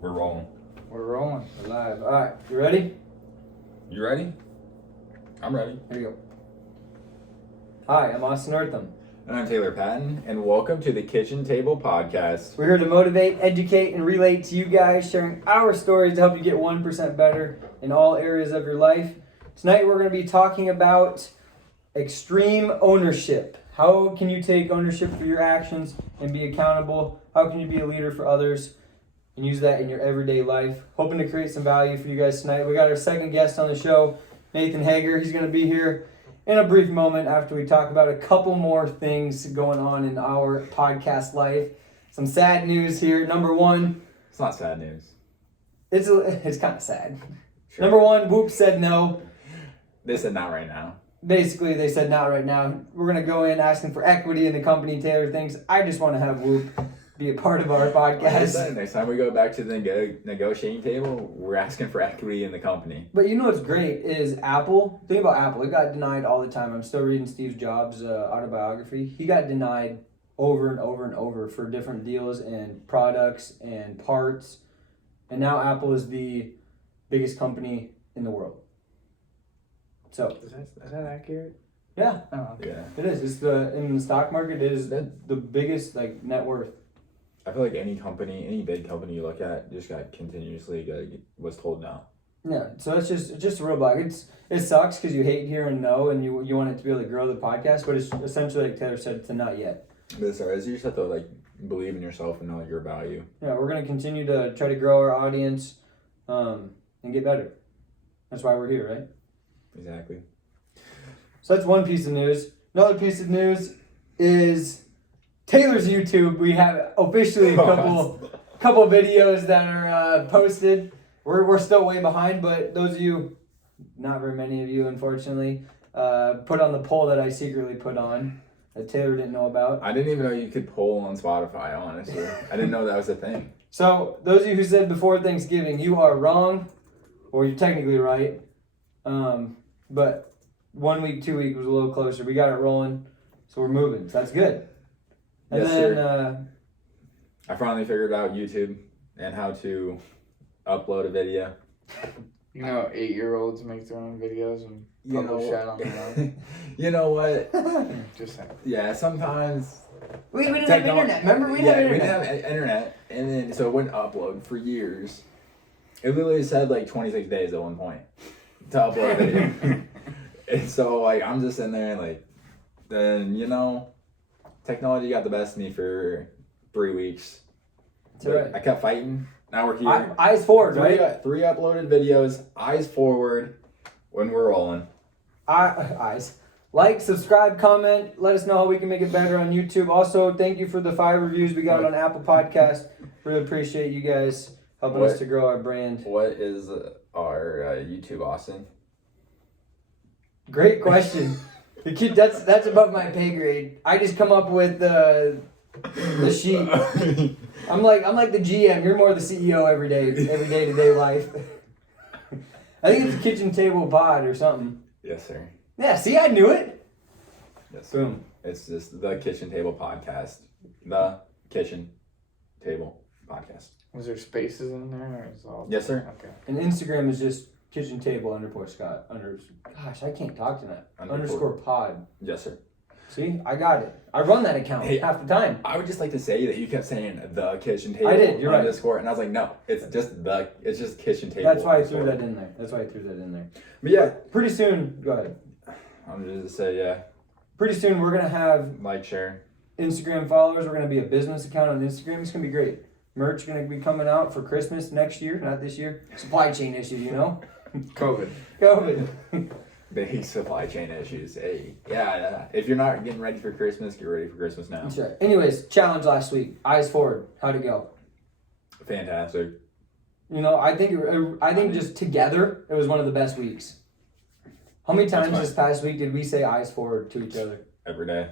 We're rolling. We're rolling. We're live. All right. You ready? You ready? I'm ready. Here you go. Hi, I'm Austin Northam. And I'm Taylor Patton, and welcome to the Kitchen Table Podcast. We're here to motivate, educate, and relate to you guys, sharing our stories to help you get 1% better in all areas of your life. Tonight, we're going to be talking about extreme ownership. How can you take ownership for your actions and be accountable? How can you be a leader for others and use that in your everyday life? Hoping to create some value for you guys tonight. We got our second guest on the show, Nathan Hager. He's going to be here in a brief moment after we talk about a couple more things going on in our podcast life. Some sad news here. Number one. It's not sad news. It's kind of sad. Sure. Number one, Whoop said no. They said not right now. Basically, they said not right now. We're going to go in asking for equity in the company. Taylor thinks I just want to have Whoop be a part of our podcast. Next time we go back to the negotiating table, we're asking for equity in the company. But you know what's great is Apple. Think about Apple. It got denied all the time. I'm still reading Steve Jobs' autobiography. He got denied over and over and over for different deals and products and parts. And now Apple is the biggest company in the world. So Is that accurate? yeah, Oh, Yeah. it is. It's in the stock market. It is the biggest net worth. I feel like any big company you look at just got continuously was told no. Yeah, so it's just a roadblock. It sucks because you hate hearing no and you want it to be able to grow the podcast, but it's essentially like Taylor said, it's a not yet. But as you just have to believe in yourself and know your value. Yeah, we're gonna continue to try to grow our audience, and get better. That's why we're here, right? Exactly. So that's one piece of news. Another piece of news is Taylor's YouTube. We have officially a couple videos that are posted. We're still way behind, but those of you, not very many of you, unfortunately, put on the poll that I secretly put on that Taylor didn't know about. I didn't even know you could poll on Spotify, honestly. I didn't know that was a thing. So those of you who said before Thanksgiving, you are wrong, or you're technically right. But 1 week, 2 week was a little closer. We got it rolling, so we're moving. So that's good. And Yes, then sir. I finally figured out YouTube and how to upload a video. you know, 8-year-olds make their own videos and You publish know, that on their own. you know what? Just saying. Yeah, sometimes. we didn't have internet. Remember, we didn't have we internet. didn't have internet, and then so it wouldn't upload for years. It literally said 26 days at one point to upload a video. And so I'm just in there then technology got the best of me for 3 weeks. That's right. I kept fighting. Now we're here. Eyes forward, right? Three uploaded videos, eyes forward, when we're rolling. Eyes. Like, subscribe, comment. Let us know how we can make it better on YouTube. Also, thank you for the 5 reviews we got on Apple Podcast. Really appreciate you guys helping us to grow our brand. What is our YouTube, Austin? Great question. The kid, that's above my pay grade. I just come up with the sheet. I'm like the GM. You're more the CEO every day-to-day life. I think it's a kitchen table pod or something. Yes, sir. Yeah, see, I knew it. Yes, sir. Boom. It's just the Kitchen Table Podcast. The Kitchen Table Podcast. Was there spaces in there? Or is it all... Yes, sir. Okay. And Instagram is just kitchen table _Scott gosh, I can't talk tonight. Underscore pod. Yes, sir. See, I got it. I run that account half the time. I would just like to say that you kept saying the Kitchen Table. I did, you're right. Underscore, and I was like, no, it's just Kitchen Table. That's why I threw that in there. But yeah, Pretty soon, go ahead. I'm just to say, yeah, Pretty soon we're gonna have share. Instagram followers. We're gonna be a business account on Instagram. It's gonna be great. Merch gonna be coming out for Christmas next year, not this year. Supply chain issues, COVID. Big supply chain issues. Hey, yeah. If you're not getting ready for Christmas, get ready for Christmas now. That's right. Anyways, challenge last week. Eyes forward. How'd it go? Fantastic. I think just together it was one of the best weeks. How many times this past week did we say eyes forward to each other? Every day.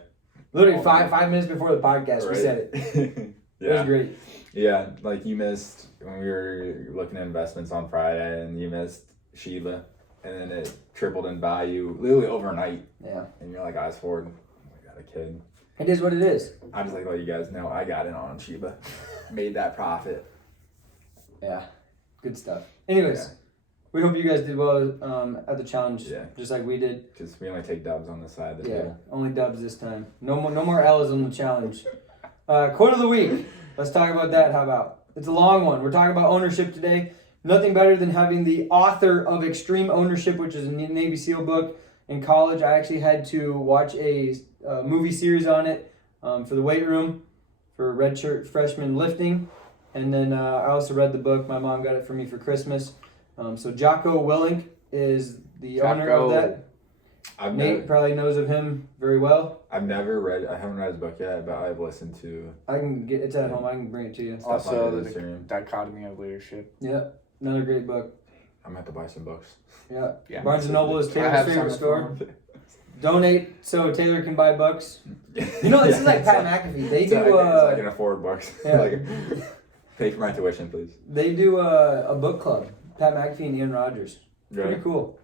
Literally 5 minutes before the podcast, we said it. Yeah. It was great. Yeah, you missed when we were looking at investments on Friday, and you missed Sheila, and then it tripled in value literally overnight. Yeah. And you're like, eyes forward. I got a kid. It is what it is. I just let you guys know I got in on Sheba. Made that profit. Yeah, good stuff. Anyways, we hope you guys did well at the challenge, just like we did. Because we only take dubs on the side. Only dubs this time. No more L's on the challenge. Quote of the week. Let's talk about that. How about? It's a long one. We're talking about ownership today. Nothing better than having the author of Extreme Ownership, which is a Navy SEAL book. In college, I actually had to watch a movie series on it for the weight room for red shirt freshman lifting. And then I also read the book. My mom got it for me for Christmas. So Jocko Willink is the owner of that. Nate probably knows of him very well. I haven't read his book yet, but I've listened to. It's at home. I can bring it to you. Also, the Dichotomy of Leadership. Yeah, another great book. I'm gonna have to buy some books. Yeah. Barnes & Noble is Taylor's favorite store. Donate so Taylor can buy books. You know, this is like Pat McAfee. They do. So I can afford books. Yeah. Pay for my tuition, please. They do a book club. Pat McAfee and Ian Rogers. Pretty cool.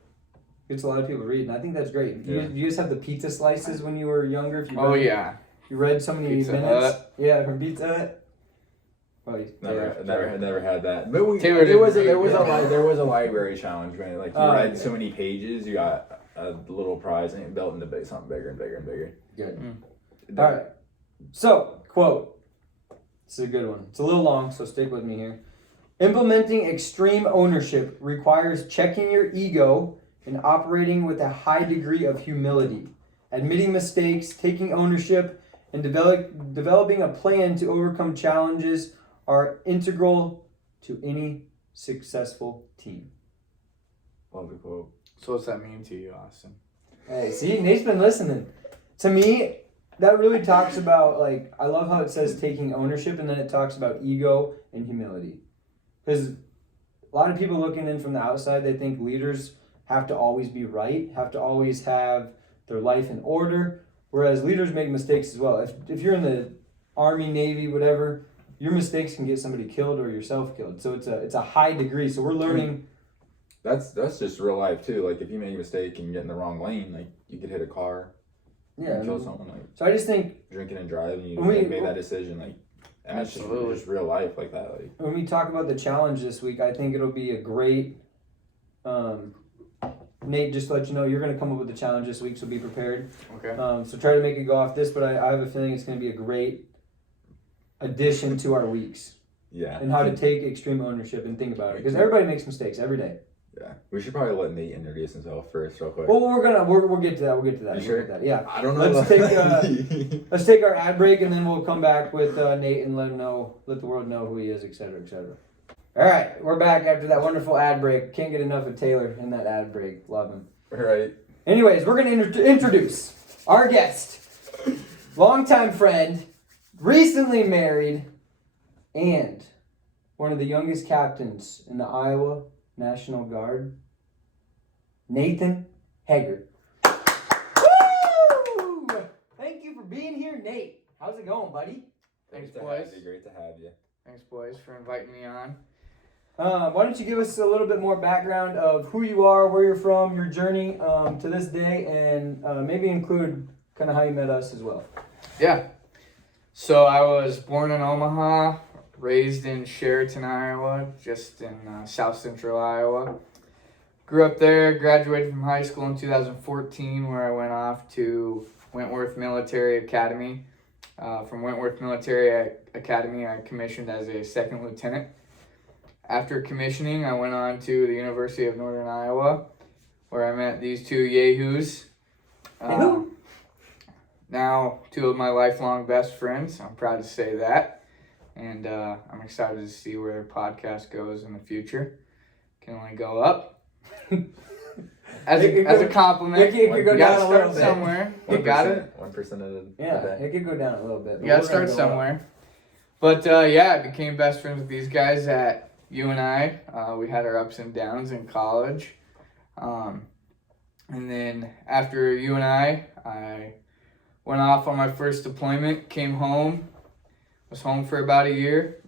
Gets a lot of people reading. I think that's great. You just have the pizza slices when you were younger. You read so many minutes. Yeah, from Pizza Hut. Never had that. But there was a library challenge, right? Like you read so many pages, you got a little prize, and it built into something bigger and bigger and bigger. Good. All right. So, quote. This is a good one. It's a little long, so stick with me here. Implementing extreme ownership requires checking your ego and operating with a high degree of humility, admitting mistakes, taking ownership, and developing a plan to overcome challenges are integral to any successful team. Love the quote. So what's that mean to you, Austin? Hey, see, Nate's been listening. To me, that really talks about, like, I love how it says taking ownership, and then it talks about ego and humility. Because a lot of people looking in from the outside, they think leaders have to always be right, have to always have their life in order, whereas leaders make mistakes as well. If you're in the Army, Navy, whatever, your mistakes can get somebody killed or yourself killed. So it's a high degree. So we're learning. That's just real life too. Like if you make a mistake and you get in the wrong lane, like you could hit a car, kill someone. Like so, I just think drinking and driving, you made that decision. Like and that's just real life like that. Like when we talk about the challenge this week, I think it'll be a great. Nate, just to let you know, you're going to come up with the challenge this week, so be prepared. Okay. So try to make it go off this, but I have a feeling it's going to be a great addition to our weeks. Yeah. And how to take extreme ownership and think about it, because everybody makes mistakes every day. Yeah. We should probably let Nate introduce himself first, real quick. Well, we'll get to that. We'll get to that. You sure? Yeah. I don't know. Let's take our ad break, and then we'll come back with Nate and let the world know who he is, etc., etc. All right, we're back after that wonderful ad break. Can't get enough of Taylor in that ad break. Love him. All right. Anyways, we're going to introduce our guest, longtime friend, recently married, and one of the youngest captains in the Iowa National Guard, Nathan Haggard. Woo! Thank you for being here, Nate. How's it going, buddy? Thanks, boys. Great to have you. Thanks, boys, for inviting me on. Why don't you give us a little bit more background of who you are, where you're from, your journey to this day, and maybe include kind of how you met us as well. Yeah. So I was born in Omaha, raised in Sheraton, Iowa, just in south central Iowa. Grew up there, graduated from high school in 2014, where I went off to Wentworth Military Academy. From Wentworth Military Academy, I commissioned as a second lieutenant. After commissioning, I went on to the University of Northern Iowa, where I met these two yahoos. Now, two of my lifelong best friends. I'm proud to say that. And I'm excited to see where their podcast goes in the future. Can only go up. As a compliment, it could go down a little bit. Somewhere. You got it? 1% of the it could go down a little bit. You got to start somewhere. But I became best friends with these guys at UNI. We had our ups and downs in college. And then after UNI, I went off on my first deployment, came home, was home for about a year.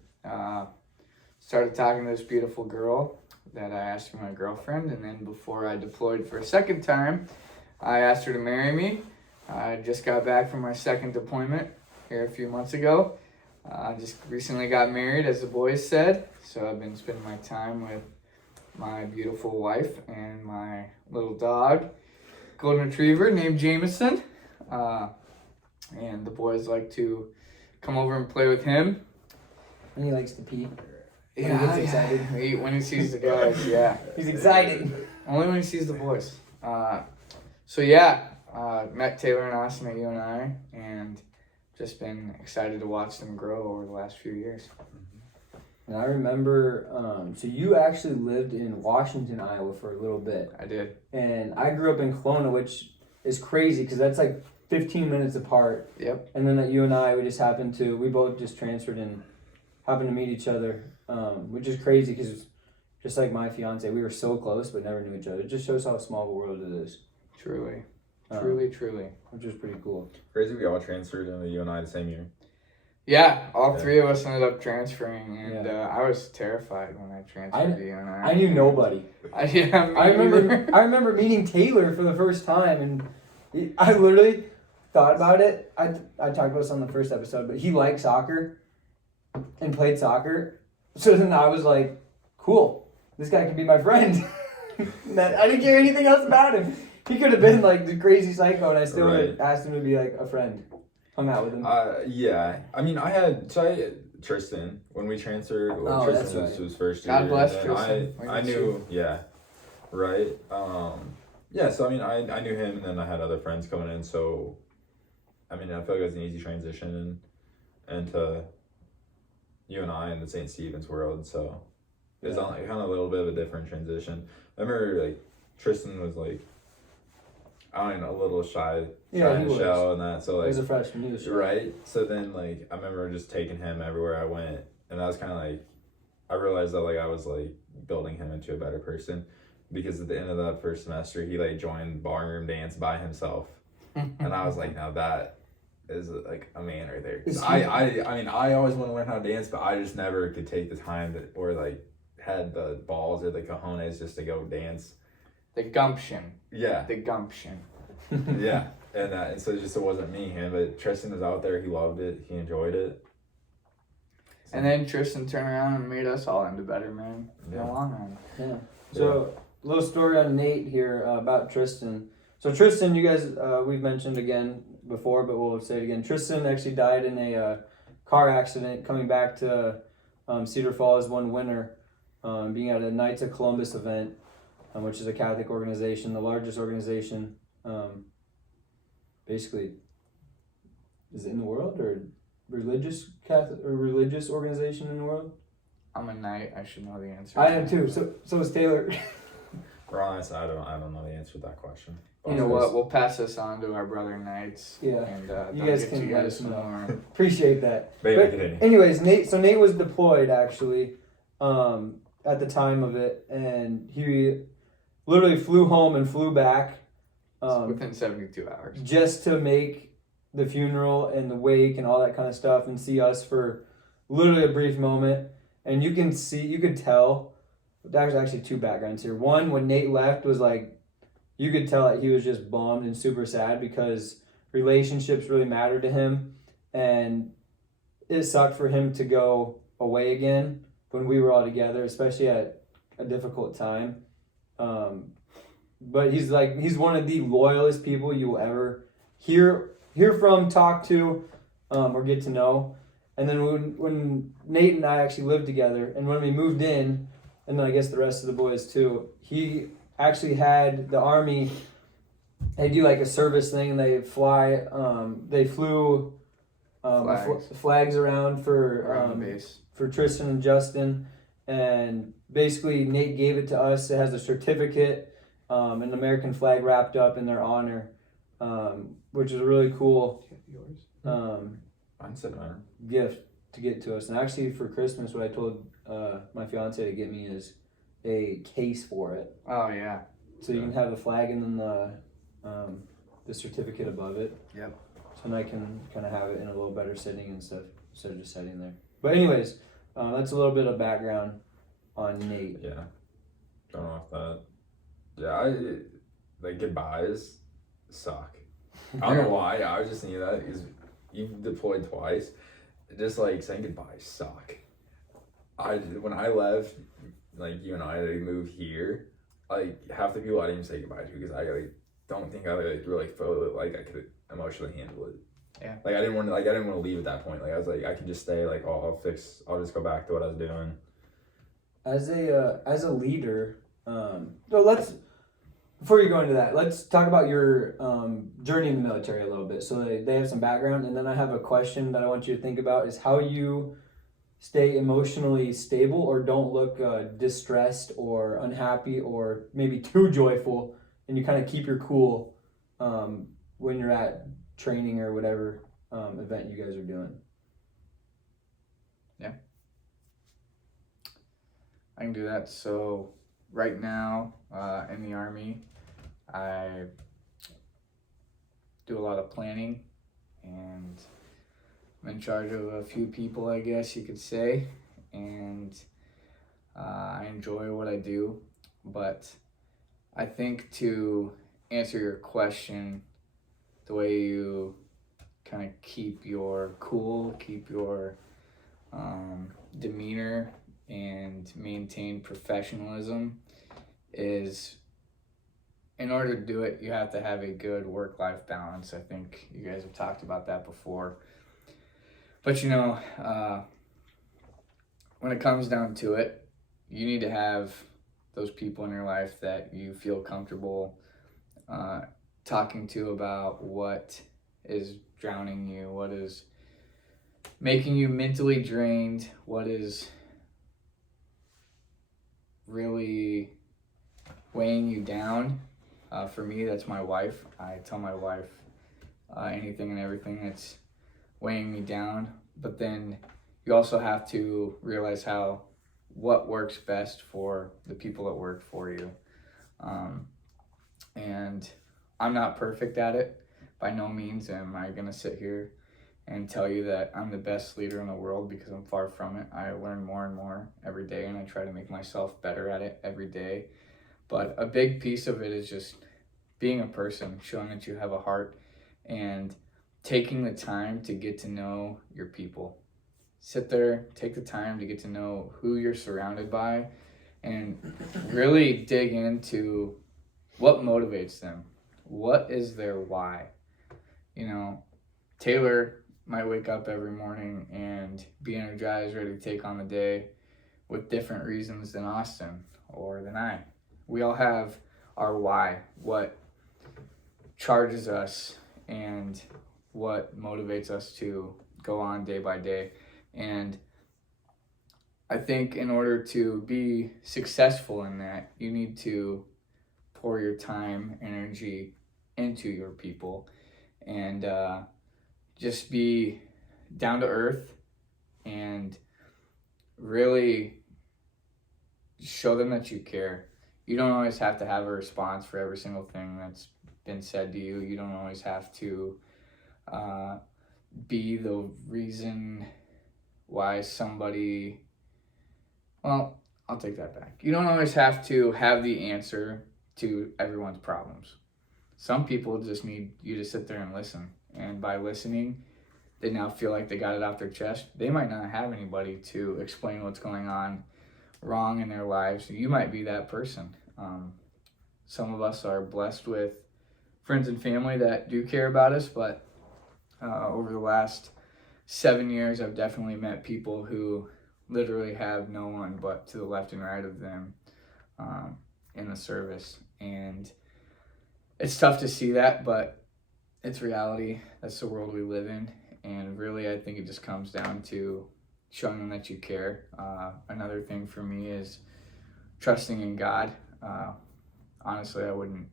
Started talking to this beautiful girl that I asked for my girlfriend. And then before I deployed for a second time, I asked her to marry me. I just got back from my second deployment here a few months ago. I just recently got married, as the boys said, so I've been spending my time with my beautiful wife and my little dog, golden retriever named Jameson. And the boys like to come over and play with him. And he likes to pee. When Yeah, he gets excited. when he sees the guys, yeah. He's excited. Only when he sees the boys. Met Taylor and Austin, met you and I, and just been excited to watch them grow over the last few years. And I remember, so you actually lived in Washington, Iowa for a little bit. I did. And I grew up in Kelowna, which is crazy because that's like 15 minutes apart. Yep. And then that you and I, we both just transferred and happened to meet each other, which is crazy because just like my fiance, we were so close but never knew each other. It just shows how small of a world it is. Truly. Truly. Which is pretty cool. Crazy we all transferred into UNI the same year. Yeah, all three of us ended up transferring, and I was terrified when I transferred to UNI. I knew nobody. I remember meeting Taylor for the first time, and I literally thought about it. I talked about this on the first episode, but he liked soccer and played soccer. So then I was like, cool, this guy could be my friend. I didn't care anything else about him. He could have been like the crazy psycho, and I still would have asked him to be like a friend. Hung out with him. Yeah. I mean, I had Tristan when we transferred. Tristan was first year. God bless Tristan. I knew, right. So I mean, I knew him, and then I had other friends coming in. So, I mean, I feel like it was an easy transition into UNI and the St. Stephen's world. So it was kind of a little bit of a different transition. I remember like Tristan was like, I don't know, a little shy trying to show and that. So like, he was a freshman, he was shy. Right. So then like I remember just taking him everywhere I went, and that was kind of like I realized that like I was like building him into a better person, because at the end of that first semester he like joined barroom dance by himself, and I was like, now that is like a man right there. I mean I always want to learn how to dance, but I just never could take the time or like had the balls or the cojones just to go dance. The gumption. Yeah. The gumption. Yeah. And so it wasn't me, but Tristan was out there. He loved it. He enjoyed it. So. And then Tristan turned around and made us all into better men in the long run. Yeah. So, a little story on Nate here about Tristan. So, Tristan, you guys, we've mentioned again before, but we'll say it again. Tristan actually died in a car accident coming back to Cedar Falls one winter, being at a Knights of Columbus event. Which is a Catholic organization, the largest organization, basically, is it in the world or religious organization in the world? I'm a knight. I should know the answer. I am too. So is Taylor. Ron, I don't know the answer to that question. You know what? We'll pass this on to our brother knights. Yeah. And you guys can let us know. Appreciate that. But anyways, Nate was deployed actually, at the time of it, and he literally flew home and flew back within 72 hours just to make the funeral and the wake and all that kind of stuff and see us for literally a brief moment. And you could tell there's actually two backgrounds here. One, when Nate left, was like you could tell that he was just bummed and super sad because relationships really mattered to him, and it sucked for him to go away again when we were all together, especially at a difficult time. But he's one of the loyalist people you will ever hear from, talk to, or get to know. And then when Nate and I actually lived together, and when we moved in, and then I guess the rest of the boys too, he actually had the Army, they do like a service thing, and they flew flags around for base. For Tristan and Justin, and basically Nate gave it to us. It has a certificate, an American flag wrapped up in their honor, which is a really cool gift to get to us. And actually for Christmas, what I told my fiance to get me is a case for it. Oh yeah. So you can have the flag and then the certificate above it. Yep. So then I can kind of have it in a little better setting instead of just setting there. But anyways, that's a little bit of background on Nate. Yeah. Going off that. Yeah, like goodbyes suck. I don't know why. I was just thinking that because you've deployed twice. just like saying goodbyes suck. When I left, like you and I moved here, like half the people I didn't even say goodbye to because I like don't think I like really felt like I could emotionally handle it. Yeah. Like I didn't want to leave at that point. Like I was like I can just stay. Like I'll just go back to what I was doing. As a leader, before you go into that, let's talk about your journey in the military a little bit. So they have some background, and then I have a question that I want you to think about is how you stay emotionally stable or don't look distressed or unhappy or maybe too joyful, and you kind of keep your cool when you're at training or whatever event you guys are doing. Yeah, I can do that. So right now in the Army, I do a lot of planning, and I'm in charge of a few people, I guess you could say, and I enjoy what I do. But I think to answer your question, the way you kind of keep your cool, keep your demeanor, and maintain professionalism is, in order to do it, you have to have a good work-life balance. I think you guys have talked about that before. But when it comes down to it, you need to have those people in your life that you feel comfortable talking to about what is drowning you, what is making you mentally drained, what is really weighing you down. For me, that's my wife. I tell my wife anything and everything that's weighing me down. But then you also have to realize what works best for the people that work for you. And I'm not perfect at it. By no means am I going to sit here and tell you that I'm the best leader in the world, because I'm far from it. I learn more and more every day, and I try to make myself better at it every day. But a big piece of it is just being a person, showing that you have a heart, and taking the time to get to know your people. Sit there, take the time to get to know who you're surrounded by, and really dig into what motivates them. What is their why? Taylor might wake up every morning and be energized, ready to take on the day with different reasons than Austin or than I. We all have our why, what charges us and what motivates us to go on day by day. And I think in order to be successful in that, you need to pour your time, energy into your people, and just be down to earth and really show them that you care. You don't always have to have a response for every single thing that's been said to you. You don't always have to be the reason why somebody, well, I'll take that back. You don't always have to have the answer to everyone's problems. Some people just need you to sit there and listen. And by listening, they now feel like they got it off their chest. They might not have anybody to explain what's going on wrong in their lives. You might be that person. Some of us are blessed with friends and family that do care about us, but over the last 7 years, I've definitely met people who literally have no one but to the left and right of them in the service. And it's tough to see that, but it's reality. That's the world we live in. And really, I think it just comes down to showing them that you care. Another thing for me is trusting in God. Honestly, I wouldn't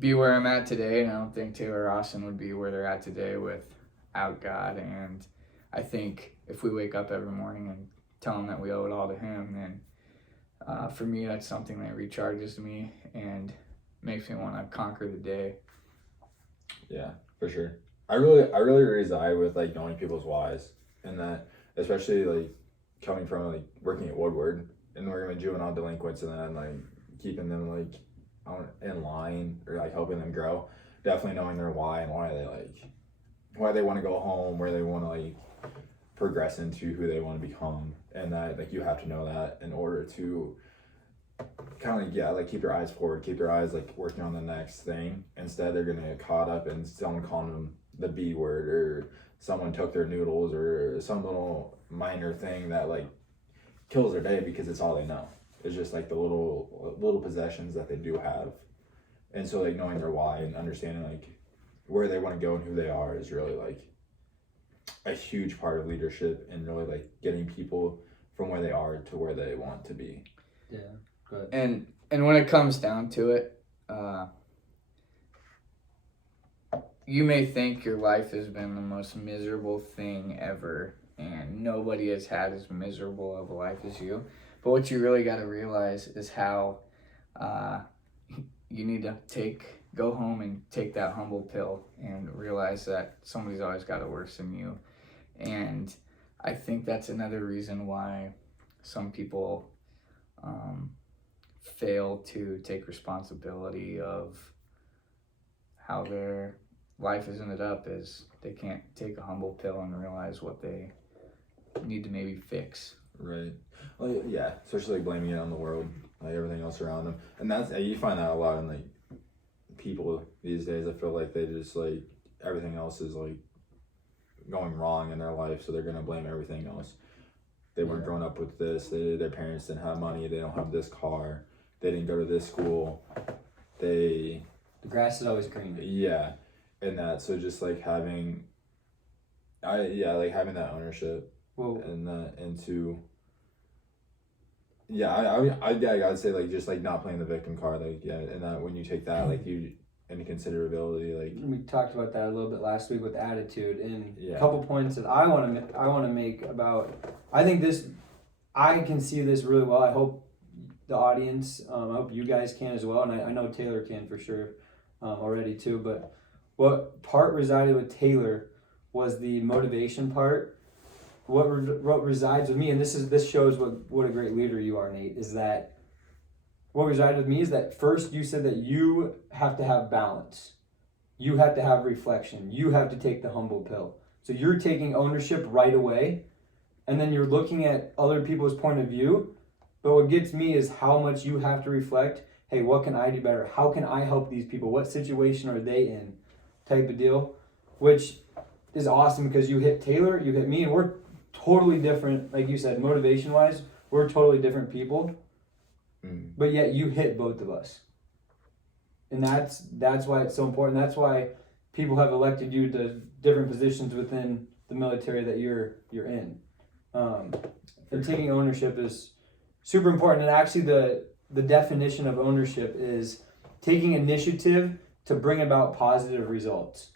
be where I'm at today, and I don't think Taylor or Austin would be where they're at today without God. And I think if we wake up every morning and tell him that we owe it all to him, then for me, that's something that recharges me and makes me want to conquer the day. Yeah, for sure. I really reside with like knowing people's whys, and that especially like coming from like working at Woodward and working with juvenile delinquents, and then like keeping them like in line or like helping them grow. Definitely knowing their why and why they want to go home, where they want to like progress into who they want to become, and that like you have to know that in order to kind of like keep your eyes forward, keep your eyes like working on the next thing. Instead, they're gonna get caught up in someone calling them the B word, or someone took their noodles, or some little minor thing that like kills their day because it's all they know. It's just like the little possessions that they do have. And so like knowing their why and understanding like where they want to go and who they are is really like a huge part of leadership, and really like getting people from where they are to where they want to be. Yeah, good. And when it comes down to it, you may think your life has been the most miserable thing ever, and nobody has had as miserable of a life as you. But what you really got to realize is how you need to go home and take that humble pill and realize that somebody's always got it worse than you. And I think that's another reason why some people fail to take responsibility of how their life has ended up, is they can't take a humble pill and realize what they need to maybe fix. Right. Well, yeah, especially like blaming it on the world, like everything else around them. And that's, you find that a lot in like people these days. I feel like they just like everything else is like going wrong in their life, so they're gonna blame everything else. They weren't growing up with this, their parents didn't have money, they don't have this car, they didn't go to this school, the grass is always green. Yeah. And that, so just like having that ownership. Well, And into I'd say like just like not playing the victim card, like and that when you take that like you into considerability, like we talked about that a little bit last week with attitude, and Yeah. a couple points that I want to make about. I think I can see this really well. I hope the audience, I hope you guys can as well, and I know Taylor can for sure already too. But what part resided with Taylor was the motivation part. What resides with me, and this shows what a great leader you are, Nate, is that what resided with me is that first you said that you have to have balance. You have to have reflection. You have to take the humble pill. So you're taking ownership right away, and then you're looking at other people's point of view. But what gets me is how much you have to reflect, hey, what can I do better? How can I help these people? What situation are they in? Type of deal, which is awesome because you hit Taylor, you hit me, and we're totally different. Like you said, motivation-wise, we're totally different people. But yet you hit both of us. And that's why it's so important. That's why people have elected you to different positions within the military that you're in. And taking ownership is super important. And actually the definition of ownership is taking initiative to bring about positive results.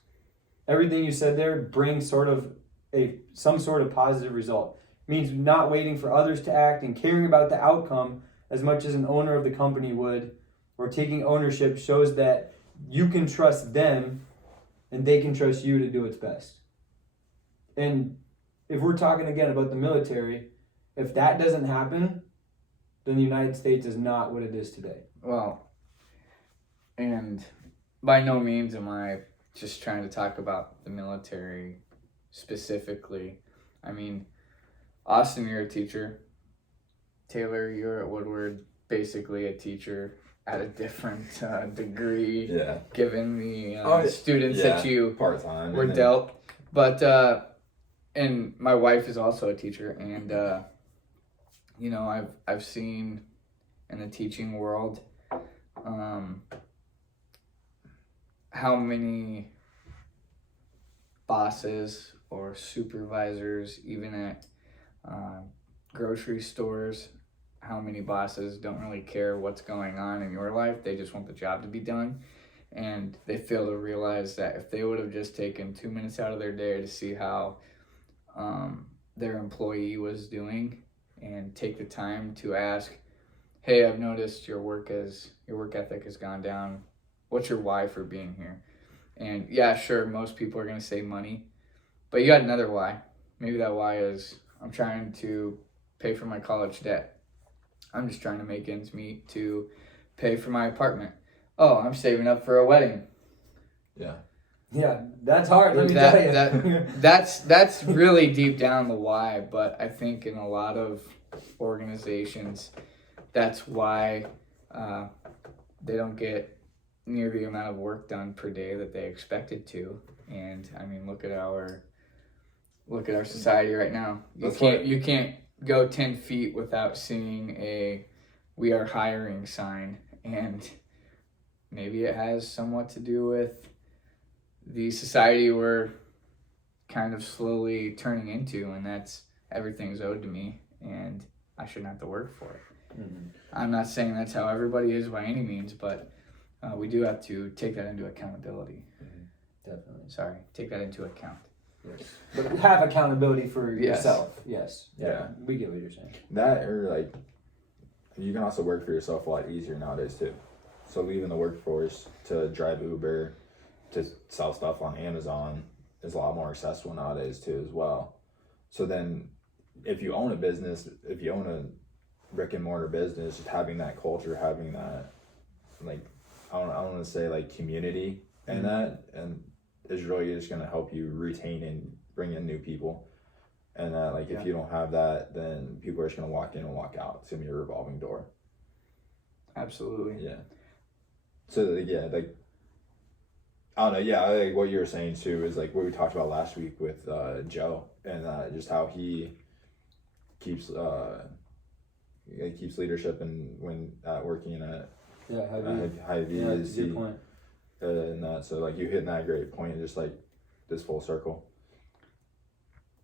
Everything you said there brings some sort of positive result. It means not waiting for others to act and caring about the outcome as much as an owner of the company would, or taking ownership shows that you can trust them and they can trust you to do what's best. And if we're talking again about the military, if that doesn't happen, then the United States is not what it is today. Well, and by no means am I just trying to talk about the military specifically. I mean, Austin, you're a teacher. Taylor, you're at Woodward, basically a teacher at a different degree, given the students that you part-time were dealt. But, and my wife is also a teacher, and, you know, I've seen in the teaching world how many bosses or supervisors, even at grocery stores, how many bosses don't really care what's going on in your life. They just want the job to be done. And they fail to realize that if they would have just taken 2 minutes out of their day to see how their employee was doing, and take the time to ask, hey, I've noticed your work ethic has gone down. What's your why for being here? And yeah, sure, most people are going to say money, but you got another why. Maybe that why is, I'm trying to pay for my college debt. I'm just trying to make ends meet to pay for my apartment. Oh, I'm saving up for a wedding. Yeah. Yeah, that's hard. Let me tell you. That's really deep down the why. But I think in a lot of organizations, that's why they don't get near the amount of work done per day that they expected to. And I mean, look at our society right now. You can't go 10 feet without seeing a "we are hiring" sign, and maybe it has somewhat to do with the society we're kind of slowly turning into, and that's everything's owed to me, and I shouldn't have to work for it. Mm-hmm. I'm not saying that's how everybody is by any means, but we do have to take that into accountability. Definitely. Sorry, take that into account. Yes. But have accountability for Yes. yourself. Yes. Yeah. We get what you're saying. That, or like, you can also work for yourself a lot easier nowadays too. So leaving the workforce to drive Uber, to sell stuff on Amazon is a lot more accessible nowadays too as well. So then if you own a business, if you own a brick and mortar business, just having that culture, having that, like, I don't want to say like community and that, and is really just going to help you retain and bring in new people. And like, if you don't have that, then people are just going to walk in and walk out. It's going to be a revolving door. Absolutely. Yeah. So yeah, like, I don't know. Yeah, like what you were saying too is like what we talked about last week with Joe, and just how he keeps leadership and when working at Hy-Vee. Yeah, that's a good point. And that, so like you hitting that great point, just like this full circle.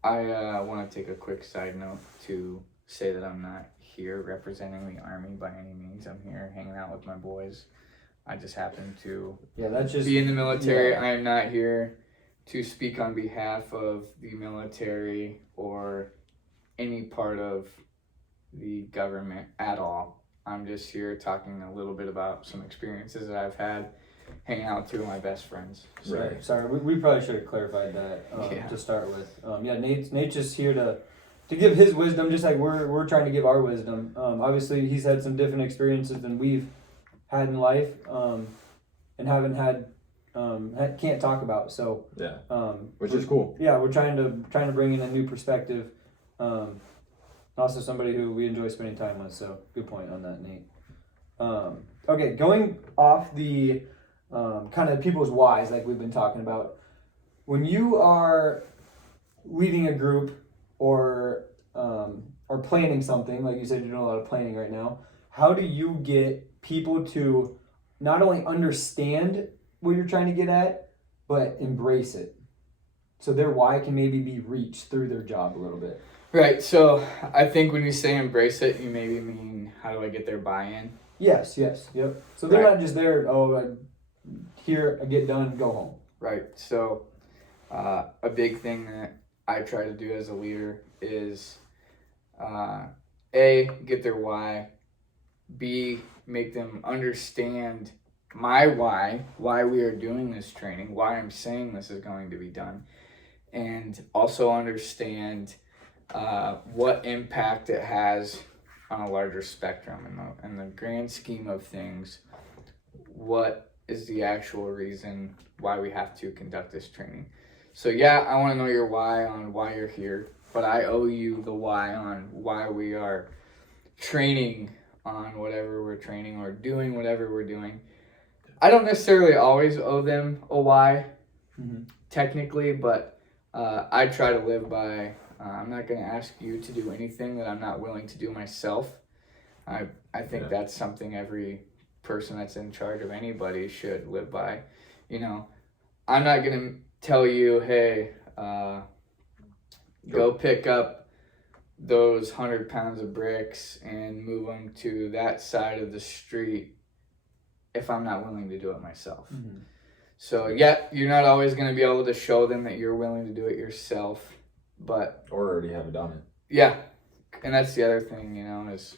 I want to take a quick side note to say that I'm not here representing the Army by any means. I'm here hanging out with my boys. I just happen to be in the military. I am not here to speak on behalf of the military or any part of the government at all. I'm just here talking a little bit about some experiences that I've had hanging out with two of my best friends. So, right. Sorry, we probably should have clarified that to start with. Nate's just here to give his wisdom, just like we're trying to give our wisdom. Obviously, he's had some different experiences than we've had in life, and haven't had can't talk about. So which is cool. Yeah, we're trying to bring in a new perspective. Also, somebody who we enjoy spending time with. So good point on that, Nate. Okay, going off the kind of people's whys, like we've been talking about. When you are leading a group or planning something, like you said, you're doing a lot of planning right now. How do you get people to not only understand what you're trying to get at, but embrace it? So their why can maybe be reached through their job a little bit. Right. So I think when you say embrace it, you maybe mean, how do I get their buy-in? Yes. Yep. So they're not just there, here, I get done, go home. Right. So a big thing that I try to do as a leader is A, get their why, B, make them understand my why we are doing this training, why I'm saying this is going to be done, and also understand what impact it has on a larger spectrum. In the grand scheme of things, what is the actual reason why we have to conduct this training? So I want to know your why on why you're here, but I owe you the why on why we are training on whatever we're training or doing whatever we're doing. I don't necessarily always owe them a why, technically, but I try to live by, I'm not going to ask you to do anything that I'm not willing to do myself. I think that's something every person that's in charge of anybody should live by. I'm not going to tell you, hey, go pick up those 100 pounds of bricks and move them to that side of the street if I'm not willing to do it myself. So you're not always going to be able to show them that you're willing to do it yourself, but or already have done it. Yeah, and that's the other thing, is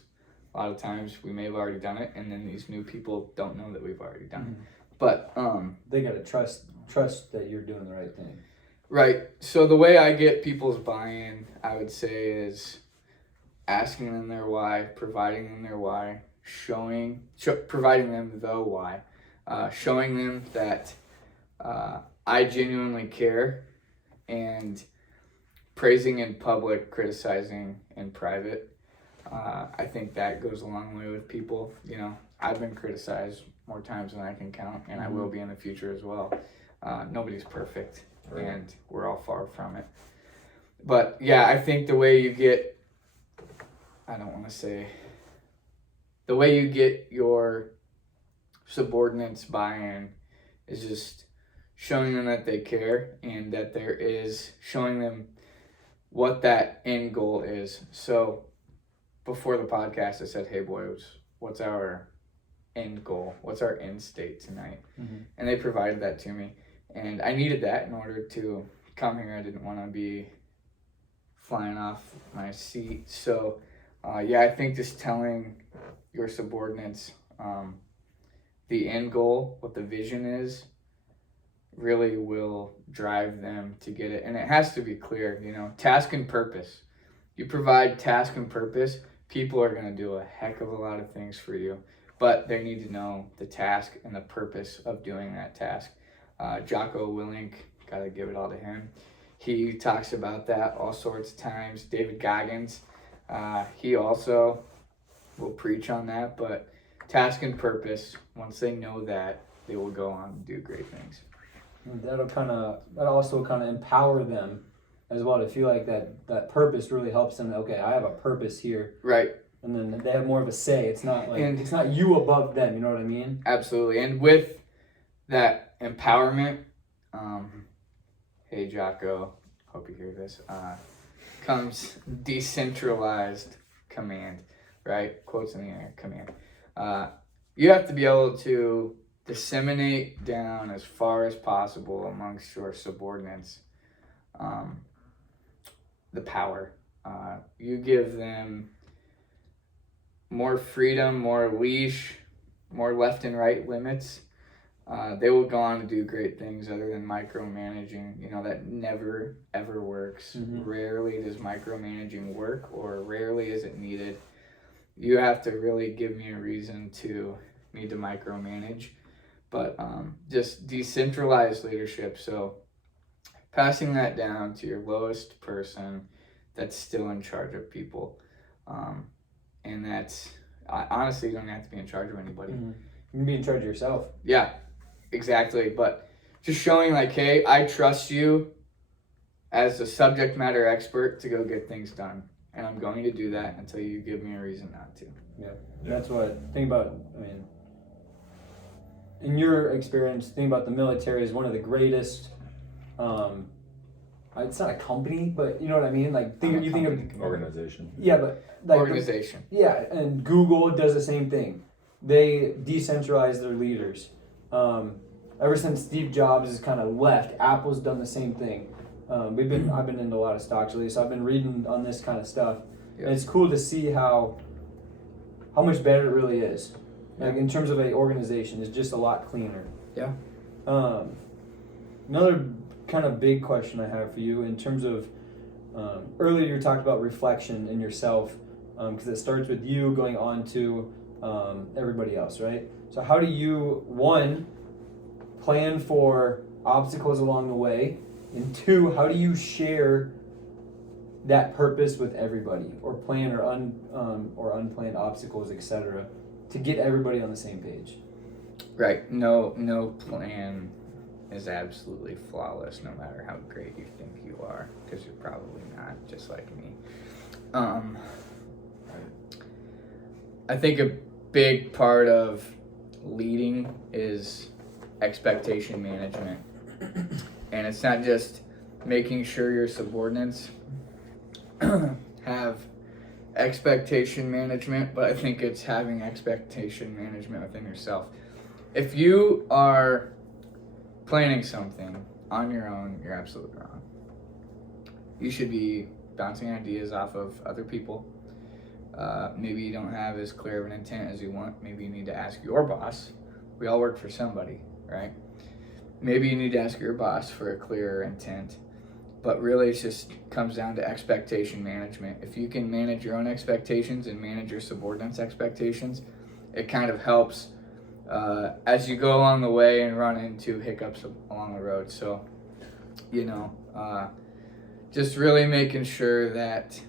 a lot of times we may have already done it, and then these new people don't know that we've already done it. But they gotta trust that you're doing the right thing. Right. So the way I get people's buy-in, I would say, is asking them their why, providing them their why, providing them the why, showing them that I genuinely care, and praising in public, criticizing in private. I think that goes a long way with people. You know, I've been criticized more times than I can count, and I will be in the future as well. Nobody's perfect, and we're all far from it. But yeah, I think the way you get, the way you get your subordinates buy-in is just showing them that they care, and that there is showing them what that end goal is. So before the podcast, I said, hey boys, what's our end goal? What's our end state tonight? And they provided that to me. And I needed that in order to come here. I didn't want to be flying off my seat. So yeah, I think just telling your subordinates the end goal, what the vision is, really will drive them to get it. And it has to be clear, you know, task and purpose. You provide task and purpose, people are going to do a heck of a lot of things for you, but they need to know the task and the purpose of doing that task. Jocko Willink, gotta give it all to him. He talks about that all sorts of times. David Goggins, he also will preach on that, but task and purpose, once they know that, they will go on to do great things. That also kind of empower them as well to feel like that purpose really helps them. Okay, I have a purpose here. Right. And then they have more of a say. It's not like it's not you above them. You know what I mean? Absolutely. And with that empowerment, hey Jocko, hope you hear this. Comes decentralized command, right? Quotes in the air, command. You have to be able to disseminate down as far as possible amongst your subordinates the power. You give them more freedom, more leash, more left and right limits. They will go on to do great things other than micromanaging. You know, that never ever works. Rarely does micromanaging work, or rarely is it needed. You have to really give me a reason to need to micromanage. But just decentralized leadership. So passing that down to your lowest person that's still in charge of people. And that's, honestly, you don't have to be in charge of anybody. You can be in charge of yourself. Yeah, exactly. But just showing like, hey, I trust you as a subject matter expert to go get things done. And I'm going to do that until you give me a reason not to. Yeah. That's what, think about, I mean, in your experience, think about the military is one of the greatest, it's not a company, but you know what I mean? Like, you think of organization. Yeah, but like organization. Yeah, and Google does the same thing. They decentralize their leaders. Ever since Steve Jobs has kind of left, Apple's done the same thing. I've been into a lot of stocks lately, so I've been reading on this kind of stuff. Yep. And it's cool to see how much better it really is. Like in terms of an organization, it's just a lot cleaner. Yeah. Another kind of big question I have for you in terms of earlier you talked about reflection in yourself, because it starts with you going on to everybody else, right? So how do you, one, plan for obstacles along the way, and two, how do you share that purpose with everybody, or plan or unplanned obstacles, etc., to get everybody on the same page? Right. No plan is absolutely flawless, no matter how great you think you are, because you're probably not, just like me. I think a big part of leading is expectation management. And it's not just making sure your subordinates have expectation management, but I think it's having expectation management within yourself. If you are planning something on your own, you're absolutely wrong. You should be bouncing ideas off of other people. Maybe you don't have as clear of an intent as you want. Maybe you need to ask your boss. We all work for somebody, right? Maybe you need to ask your boss for a clearer intent. But really, it just comes down to expectation management. If you can manage your own expectations and manage your subordinates' expectations, it kind of helps as you go along the way and run into hiccups along the road. So, just really making sure that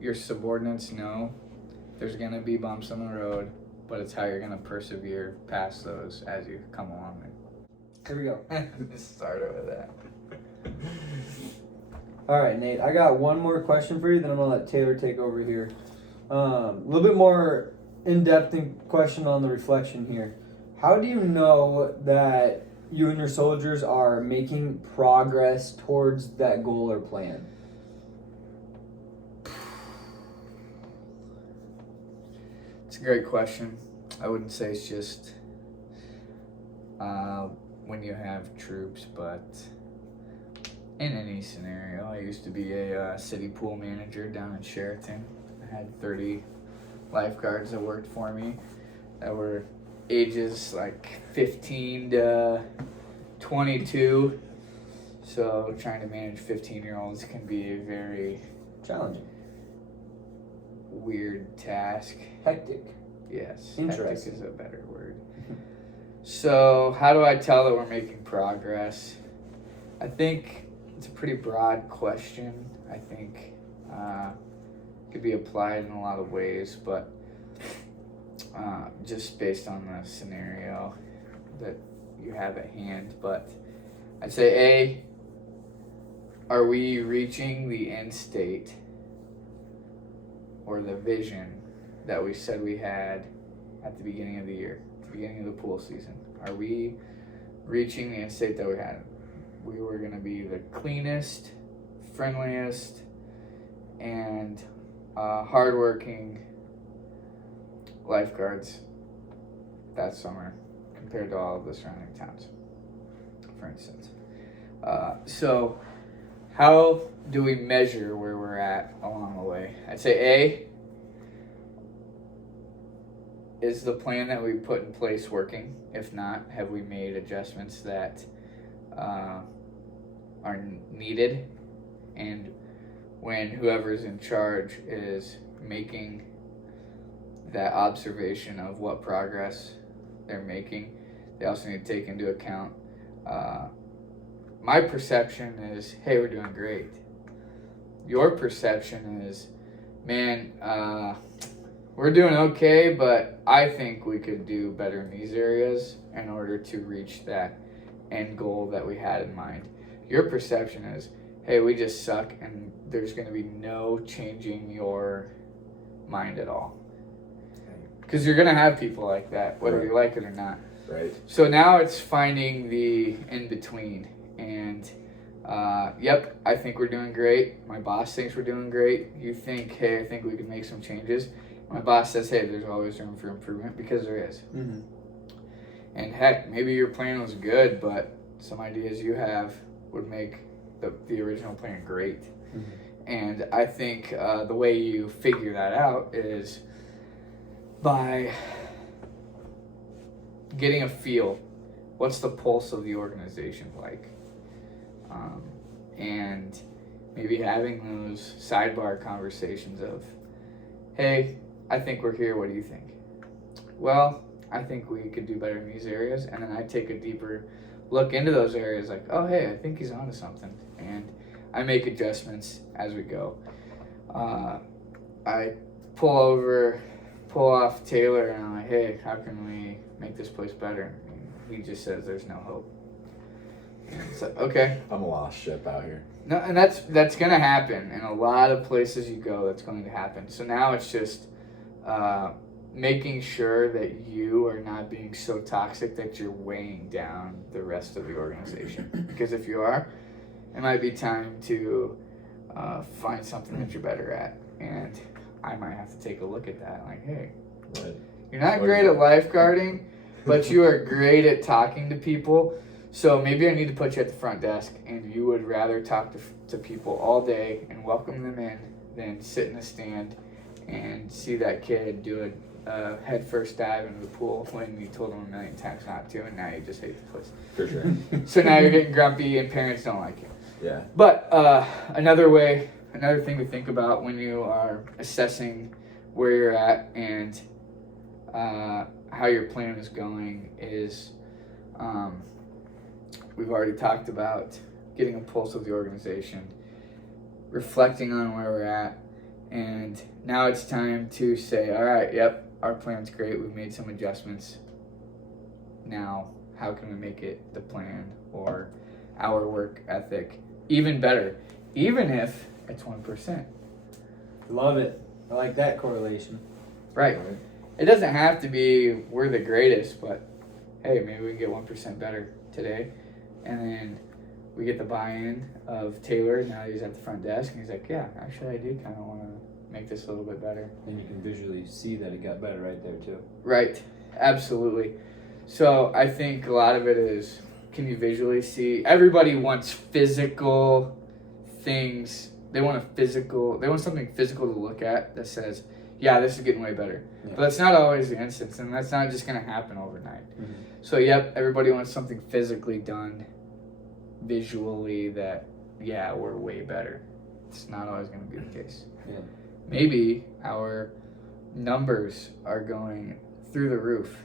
your subordinates know there's going to be bumps on the road, but it's how you're going to persevere past those as you come along. Here we go. Just started with that. All right, Nate, I got one more question for you, then I'm going to let Taylor take over here. A little bit more in-depth question on the reflection here. How do you know that you and your soldiers are making progress towards that goal or plan? It's a great question. I wouldn't say it's just when you have troops, but in any scenario. I used to be a city pool manager down in Sheraton. I had 30 lifeguards that worked for me that were ages like 15 to 22. So trying to manage 15-year-olds can be a very challenging, weird task. Hectic. Yes, Interesting. hectic is a better word. So how do I tell that we're making progress? I think it's a pretty broad question. I think could be applied in a lot of ways, but just based on the scenario that you have at hand. But I'd say are we reaching the end state or the vision that we said we had at the beginning of the year, at the beginning of the pool season? Are we reaching the end state that we had? We were going to be the cleanest, friendliest, and hardworking lifeguards that summer compared to all of the surrounding towns, for instance. So how do we measure where we're at along the way? I'd say is the plan that we put in place working? If not, have we made adjustments that are needed? And when whoever's in charge is making that observation of what progress they're making, they also need to take into account my perception is, hey, we're doing great. Your perception is, man, we're doing okay, but I think we could do better in these areas in order to reach that end goal that we had in mind. Your perception is, hey, we just suck and there's going to be no changing your mind at all. Because you're going to have people like that, whether you like it or not. Right. So now it's finding the in-between. And, yep, I think we're doing great. My boss thinks we're doing great. You think, hey, I think we can make some changes. My boss says, hey, there's always room for improvement, because there is. Mm-hmm. And heck, maybe your plan was good, but some ideas you have would make the original plan great. Mm-hmm. And I think the way you figure that out is by getting a feel. What's the pulse of the organization like? And maybe having those sidebar conversations of, hey, I think we're here, what do you think? Well, I think we could do better in these areas. And then I take a deeper look into those areas like, oh, hey, I think he's onto something. And I make adjustments as we go. I pull off Taylor and I'm like, hey, how can we make this place better? And he just says there's no hope. And it's like, okay. I'm a lost ship out here. No, and that's going to happen. In a lot of places you go, that's going to happen. So now it's just making sure that you are not being so toxic that you're weighing down the rest of the organization. Because if you are, it might be time to find something that you're better at. And I might have to take a look at that. Like, hey, Right. you're not great at lifeguarding, but you are great at talking to people. So maybe I need to put you at the front desk, and you would rather talk to people all day and welcome them in than sit in the stand and see that kid do a head first dive into the pool when you told them a million times not to, and now you just hate the place. For sure. So now you're getting grumpy and parents don't like you. Yeah. But another thing to think about when you are assessing where you're at and how your plan is going is we've already talked about getting a pulse of the organization, reflecting on where we're at, and now it's time to say, all right, yep, our plan's great, we've made some adjustments. Now, how can we make it the plan or our work ethic even better, even if it's 1%? Love it. I like that correlation. Right. It doesn't have to be we're the greatest, but hey, maybe we can get 1% better today. And then we get the buy-in of Taylor. Now he's at the front desk, and he's like, yeah, actually I do kind of want to make this a little bit better. And you can visually see that it got better right there too. Right. Absolutely. So I think a lot of it is, can you visually see? Everybody wants physical things. They want something physical to look at that says, yeah, this is getting way better. Yeah. But that's not always the instance, and that's not just going to happen overnight. Mm-hmm. So, yep, everybody wants something physically done visually that, yeah, we're way better. It's not always going to be the case. Yeah. Maybe our numbers are going through the roof.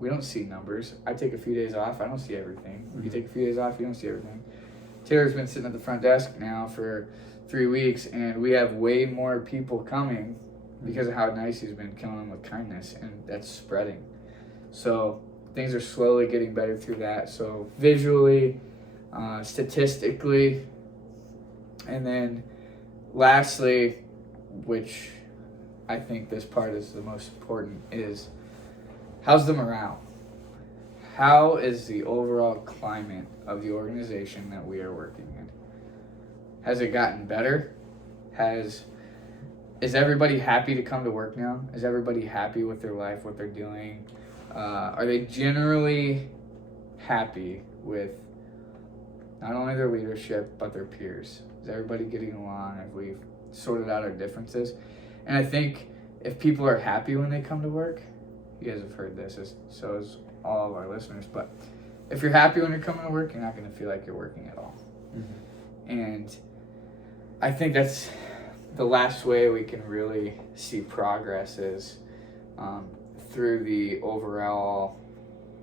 We don't see numbers. I take a few days off. I don't see everything. Mm-hmm. You take a few days off, you don't see everything. Taylor's been sitting at the front desk now for 3 weeks, and we have way more people coming because of how nice he's been killing them with kindness, and that's spreading. So things are slowly getting better through that. So visually, statistically, and then lastly, which I think this part is the most important, is how's the morale? How is the overall climate of the organization that we are working in? Has it gotten better? Is everybody happy to come to work now? Is everybody happy with their life, what they're doing? Are they generally happy with not only their leadership, but their peers? Is everybody getting along? Have we sorted out our differences? And I think if people are happy when they come to work, you guys have heard this, so is all of our listeners, but if you're happy when you're coming to work, you're not going to feel like you're working at all. Mm-hmm. And I think that's the last way we can really see progress is through the overall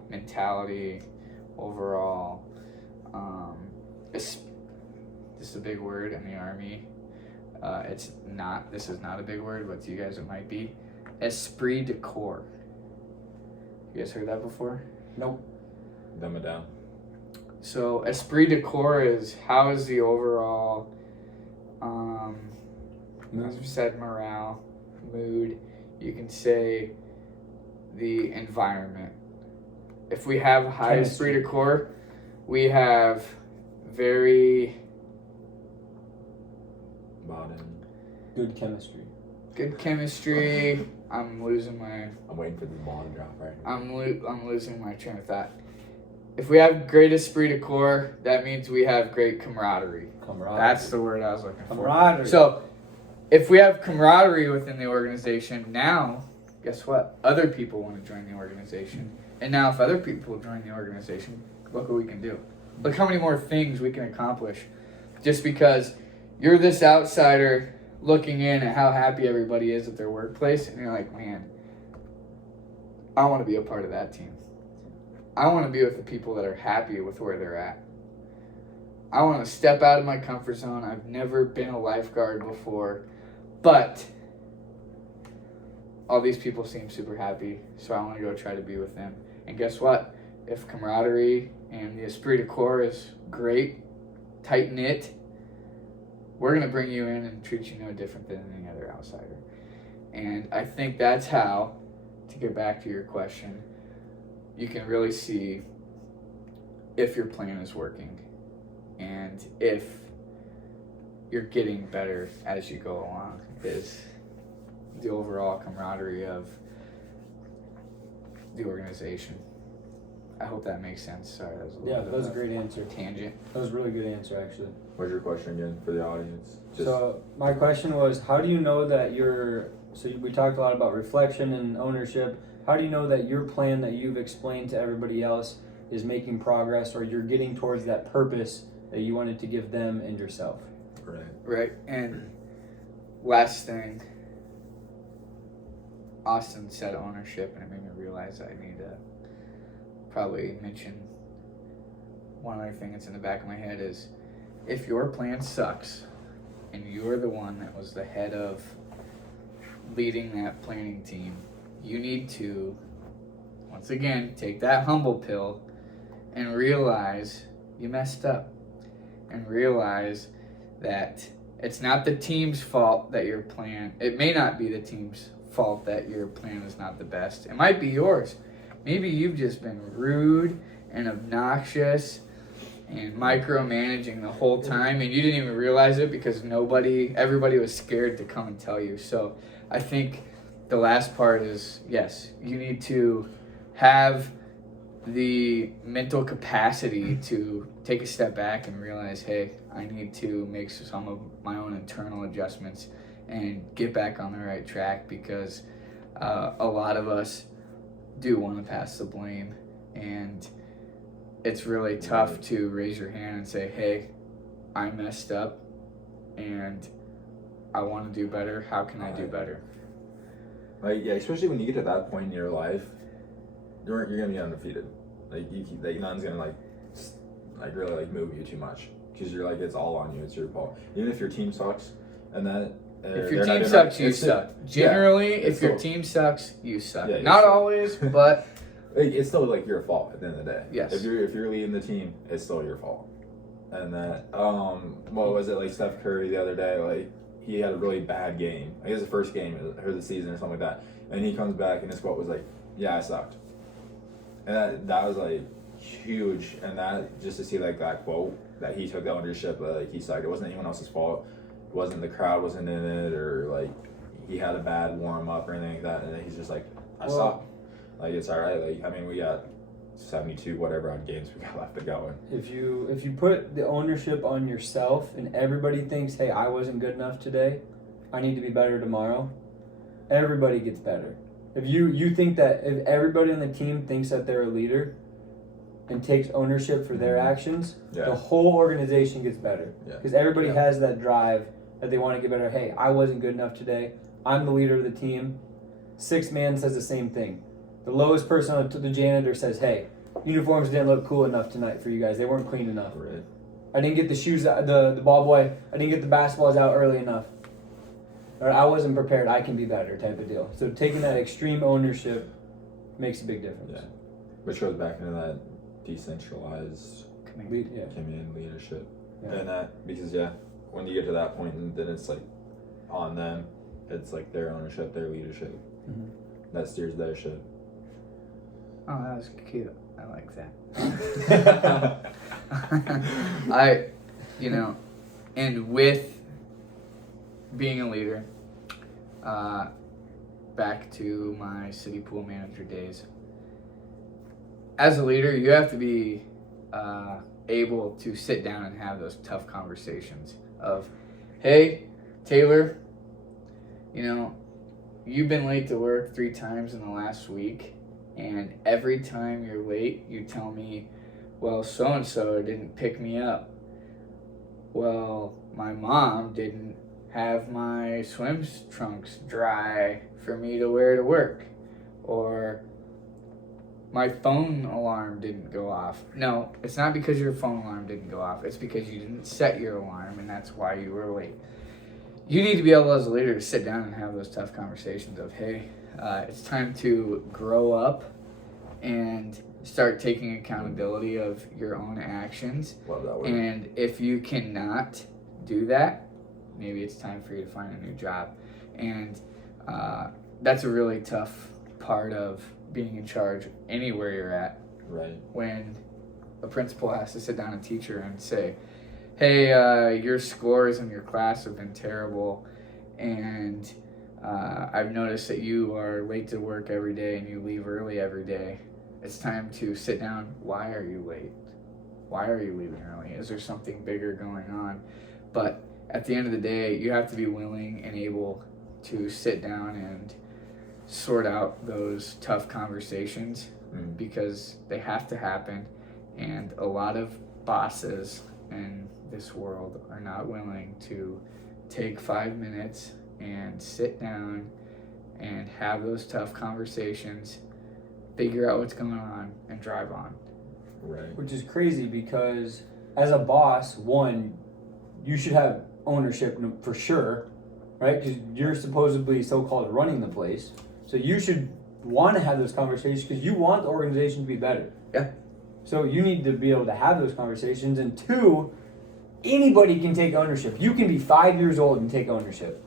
mentality, overall, this is a big word in the Army. This is not a big word, but to you guys it might be. Esprit de corps. You guys heard that before? Nope. Dumb it down. So esprit de corps is how is the overall, as we said, morale, mood. You can say the environment. If we have high esprit de corps, we have very good chemistry. Good chemistry. I'm waiting for the ball to drop right. I'm losing my train of thought. If we have great esprit de corps, that means we have great camaraderie. That's the word I was looking for. Camaraderie. So, if we have camaraderie within the organization, now, guess what? Other people want to join the organization. And now if other people join the organization, look what we can do. Look how many more things we can accomplish. Just because you're this outsider looking in at how happy everybody is at their workplace, and you're like, man, I want to be a part of that team. I want to be with the people that are happy with where they're at. I want to step out of my comfort zone. I've never been a lifeguard before, but all these people seem super happy, so I want to go try to be with them. And guess what? If camaraderie and the esprit de corps is great, tight-knit, we're going to bring you in and treat you no different than any other outsider. And I think that's how, to get back to your question, you can really see if your plan is working and if you're getting better as you go along, is the overall camaraderie of the organization. I hope that makes sense. Sorry, that was a great answer. Tangent. That was a really good answer, actually. What's your question again for the audience? So my question was, how do you know that we talked a lot about reflection and ownership. How do you know that your plan that you've explained to everybody else is making progress, or you're getting towards that purpose that you wanted to give them and yourself? Right. And last thing, Austin said ownership, and it made me realize I need to probably mention one other thing that's in the back of my head is if your plan sucks and you're the one that was the head of leading that planning team, you need to, once again, take that humble pill and realize you messed up and realize that it's not the team's fault that your plan, it may not be the team's fault that your plan is not the best. It might be yours. Maybe you've just been rude and obnoxious and micromanaging the whole time and you didn't even realize it because everybody was scared to come and tell you. So I think the last part is, yes, you need to have the mental capacity to take a step back and realize, hey, I need to make some of my own internal adjustments and get back on the right track, because a lot of us do want to pass the blame, and it's really tough to raise your hand and say, hey, I messed up and I want to do better. How can I do better? Like, yeah, especially when you get to that point in your life, you're gonna be undefeated. Like nothing's gonna really move you too much, because you're like, it's all on you. It's your fault. Even if your team sucks, and that if your team sucks, you suck. Generally, if your team sucks, you suck. Yeah, not always, but it's still like your fault at the end of the day. Yes. If you're leading the team, it's still your fault. And that what was it, like Steph Curry the other day, like he had a really bad game. I guess the first game of the season or something like that. And he comes back and his quote was like, "Yeah, I sucked." And that was like huge. And that, just to see like that quote, that he took the ownership, like he sucked. It wasn't anyone else's fault. It wasn't, the crowd wasn't in it, or like he had a bad warm up or anything like that. And then he's just like, I suck. Like, it's all right. Like, I mean, we got 72 whatever odd games we got left to go. If you put the ownership on yourself and everybody thinks, hey, I wasn't good enough today, I need to be better tomorrow, everybody gets better. If you think that, if everybody on the team thinks that they're a leader and takes ownership for their actions, the whole organization gets better. Because everybody has that drive that they want to get better. Hey, I wasn't good enough today. I'm the leader of the team. Sixth man says the same thing. The lowest person on the janitor says, hey, uniforms didn't look cool enough tonight for you guys. They weren't clean enough. Right. I didn't get the shoes, the ball boy, I didn't get the basketballs out early enough. Or I wasn't prepared, I can be better type of deal. So taking that extreme ownership makes a big difference. Yeah. Which goes back into that decentralized command leadership. Yeah. And that, because when you get to that point, then it's like on them. It's like their ownership, their leadership. Mm-hmm. That steers their ship. Oh, that was cute. I like that. And with being a leader, back to my city pool manager days. As a leader, you have to be able to sit down and have those tough conversations of, hey, Taylor, you've been late to work 3 times in the last week, and every time you're late, you tell me, well, so-and-so didn't pick me up. Well, my mom didn't have my swim trunks dry for me to wear to work. Or my phone alarm didn't go off. No, it's not because your phone alarm didn't go off. It's because you didn't set your alarm, and that's why you were late. You need to be able as a leader to sit down and have those tough conversations of, hey, it's time to grow up and start taking accountability of your own actions. Love that word. And if you cannot do that, maybe it's time for you to find a new job. And that's a really tough part of being in charge anywhere you're at. Right. When a principal has to sit down and teach her and say, hey, your scores in your class have been terrible, and I've noticed that you are late to work every day and you leave early every day. It's time to sit down. Why are you late? Why are you leaving early? Is there something bigger going on? But at the end of the day, you have to be willing and able to sit down and sort out those tough conversations, because they have to happen. And a lot of bosses in this world are not willing to take 5 minutes and sit down and have those tough conversations, figure out what's going on, and drive on. Right. Which is crazy because as a boss, one, you should have ownership for sure, right? Because you're supposedly so-called running the place. So you should want to have those conversations because you want the organization to be better. Yeah. So you need to be able to have those conversations. And two, anybody can take ownership. You can be 5 years old and take ownership.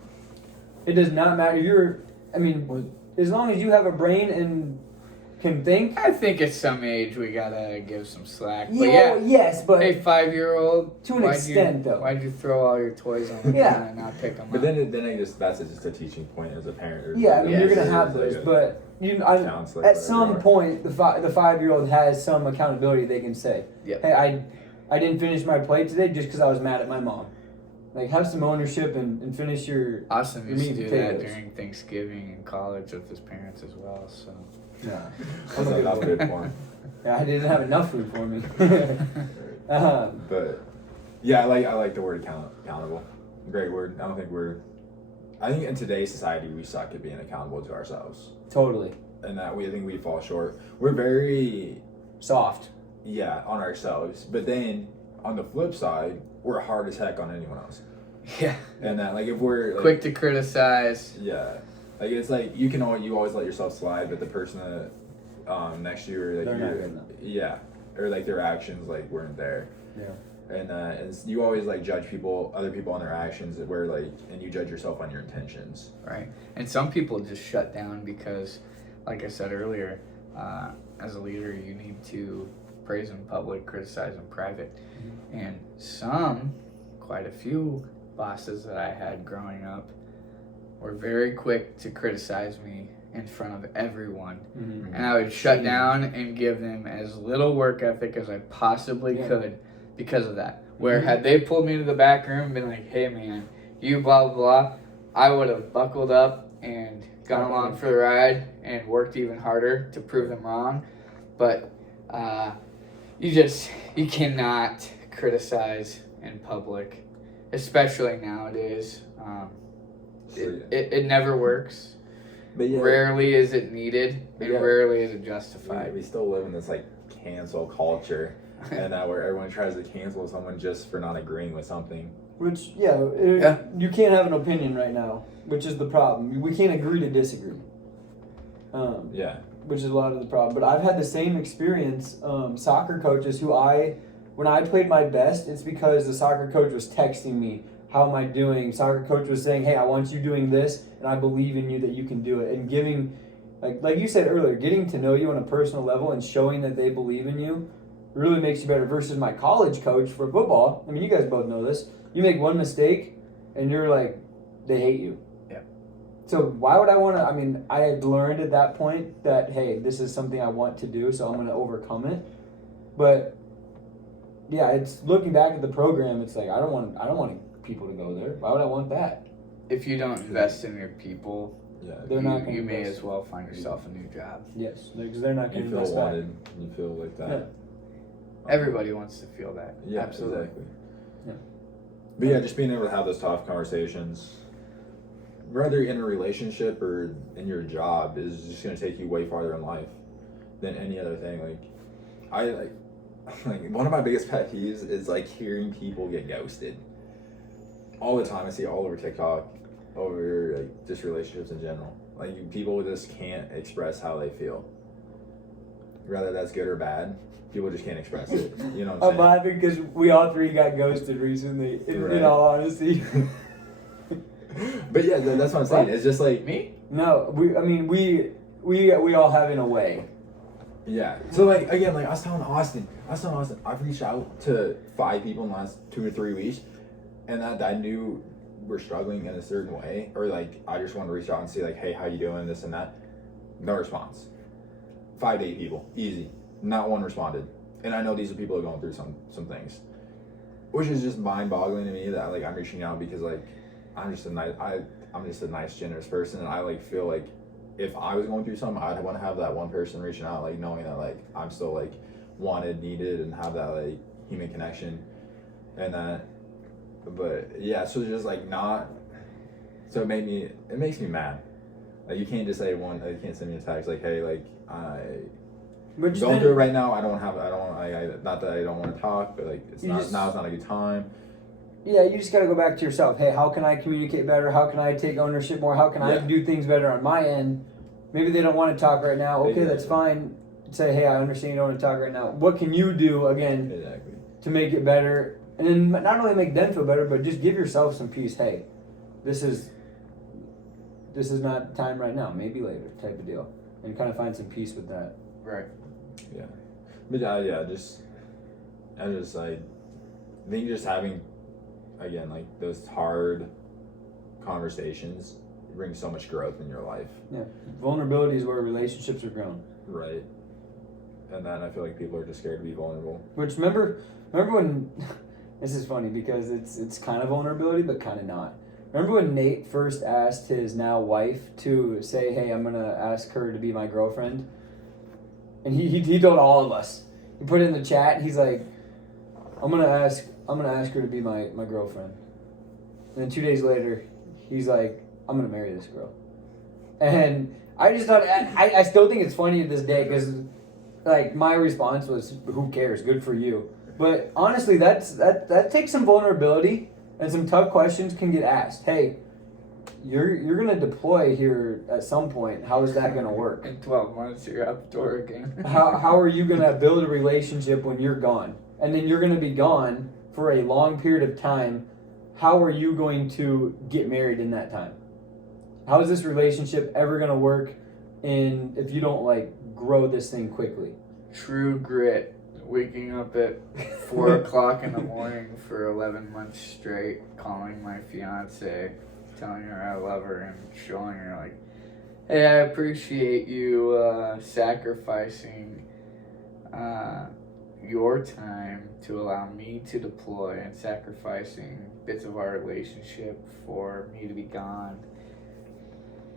It does not matter. As long as you have a brain and can think. I think at some age we gotta give some slack. Yeah, But yeah, yes, but hey, 5-year-old. to an extent, though. Why'd you throw all your toys on the Yeah. ground and not pick them But up? that's just a teaching point as a parent. Or yeah, I mean, Yeah, you're gonna it's have like those, a but counselor, at whatever some you are. point, the 5-year-old has some accountability. They can say, Yep. "Hey, I didn't finish my plate today just because I was mad at my mom." Like, have some ownership and finish your. Austin your used to meat do and that potatoes. during Thanksgiving in college with his parents as well. So Nah, That's not good form. yeah, I didn't have enough food for me. But yeah, I like the word accountable. Great word. I think in today's society we suck at being accountable to ourselves, Totally and that I think we fall short. We're very soft. on ourselves, but then on the flip side, we're hard as heck on anyone else. yeah, And that if we're quick to criticize. yeah, it's like you always let yourself slide, but the person that next to you, or They're not good enough. or like their actions weren't there. Yeah. And you always judge other people on their actions, and you judge yourself on your intentions. Right. And some people just shut down because, like I said earlier, as a leader, you need to praise in public, criticize in private. And quite a few bosses that I had growing up were very quick to criticize me in front of everyone. Mm-hmm. And I would shut down and give them as little work ethic as I possibly could because of that. Where had they pulled me to the back room and been like, "Hey man, you blah blah blah," I would have buckled up and gone along for the ride and worked even harder to prove them wrong. But you cannot criticize in public, especially nowadays. It never works. But Rarely is it needed, and rarely is it justified. we still live in this cancel culture, and where everyone tries to cancel someone just for not agreeing with something. Which you can't have an opinion right now, which is the problem. We can't agree to disagree. Which is a lot of the problem. But I've had the same experience. Soccer coaches when I played my best, it's because the soccer coach was texting me, "How am I doing?" Soccer coach was saying, "Hey, I want you doing this, and I believe in you that you can do it." And giving, like you said earlier, getting to know you on a personal level and showing that they believe in you really makes you better. Versus my college coach for football. I mean, you guys both know this. You make one mistake, and you're like, they hate you. Yeah. So why would I want to? I mean, I had learned at that point that, hey, this is something I want to do, so I'm going to overcome it. But yeah, it's looking back at the program. It's like I don't want people to go there. Why would I want that? If you don't invest in your people, They're not gonna you may invest. as well find yourself a new job. Yes, because they're not going You to feel invest back. wanted. You feel like that. Yeah. Everybody wants to feel that. Yeah, Absolutely. exactly. Yeah. But yeah, just being able to have those tough conversations, whether in a relationship or in your job, is just going to take you way farther in life than any other thing. One of my biggest pet peeves is hearing people get ghosted. All the time, I see it all over TikTok, over just relationships in general. People just can't express how they feel, whether that's good or bad. People just can't express it. You know what I'm I'm saying? laughing because we all three got ghosted recently. In Right. all honesty. But yeah, that's what I'm saying. It's just Me? No, we all have in a way. yeah. So again, I was telling Austin, I've reached out to 5 people in the last 2 or 3 weeks, and that I knew were struggling in a certain way, or I just wanted to reach out and see hey, how you doing, this and that. No response. 5 to 8 people, easy. Not one responded, and I know these are people who are going through some things, which is just mind-boggling to me that I'm reaching out because I'm just a nice, generous person, and I feel if I was going through something, I'd want to have that one person reaching out, knowing that I'm still wanted, needed, and have that human connection, and that. But yeah, so just not. So it makes me mad Like you can't just say you can't send me a text like, hey, like I'm Which going then, through it right now. I not that I don't want to talk, but like it's not now's not a good time. yeah, you just got to go back to yourself. Hey, how can I communicate better? How can I take ownership more? How can I do things better on my end? Maybe they don't want to talk right now. Okay, that's fine. Say, hey, I understand you don't want to talk right now. What can you do again to make it better? And then not only make them feel better, but just give yourself some peace. Hey, this is not time right now. Maybe later, type of deal, and kind of find some peace with that. Right. Yeah, but I think just having, again, like those hard conversations bring so much growth in your life. Yeah, vulnerability is where relationships are grown. Right. And then I feel like people are just scared to be vulnerable. Which remember when this is funny because it's kind of vulnerability but kind of not. Remember when Nate first asked his now wife to say, hey, I'm gonna ask her to be my girlfriend? And he told all of us. He put it in the chat. He's like, I'm gonna ask her to be my girlfriend. And then 2 days later, he's like, I'm gonna marry this girl. And I just thought I still think it's funny to this day because like my response was, who cares? Good for you. But honestly, that takes some vulnerability and some tough questions can get asked. Hey, you're gonna deploy here at some point. How is that gonna work? In 12 months, you're out the door again. how are you gonna build a relationship when you're gone? And then you're gonna be gone for a long period of time. How are you going to get married in that time? How is this relationship ever gonna work if you don't like grow this thing quickly? True grit. Waking up at 4 o'clock in the morning for 11 months straight, calling my fiance, telling her I love her, and showing her like, hey, I appreciate you sacrificing your time to allow me to deploy and sacrificing bits of our relationship for me to be gone.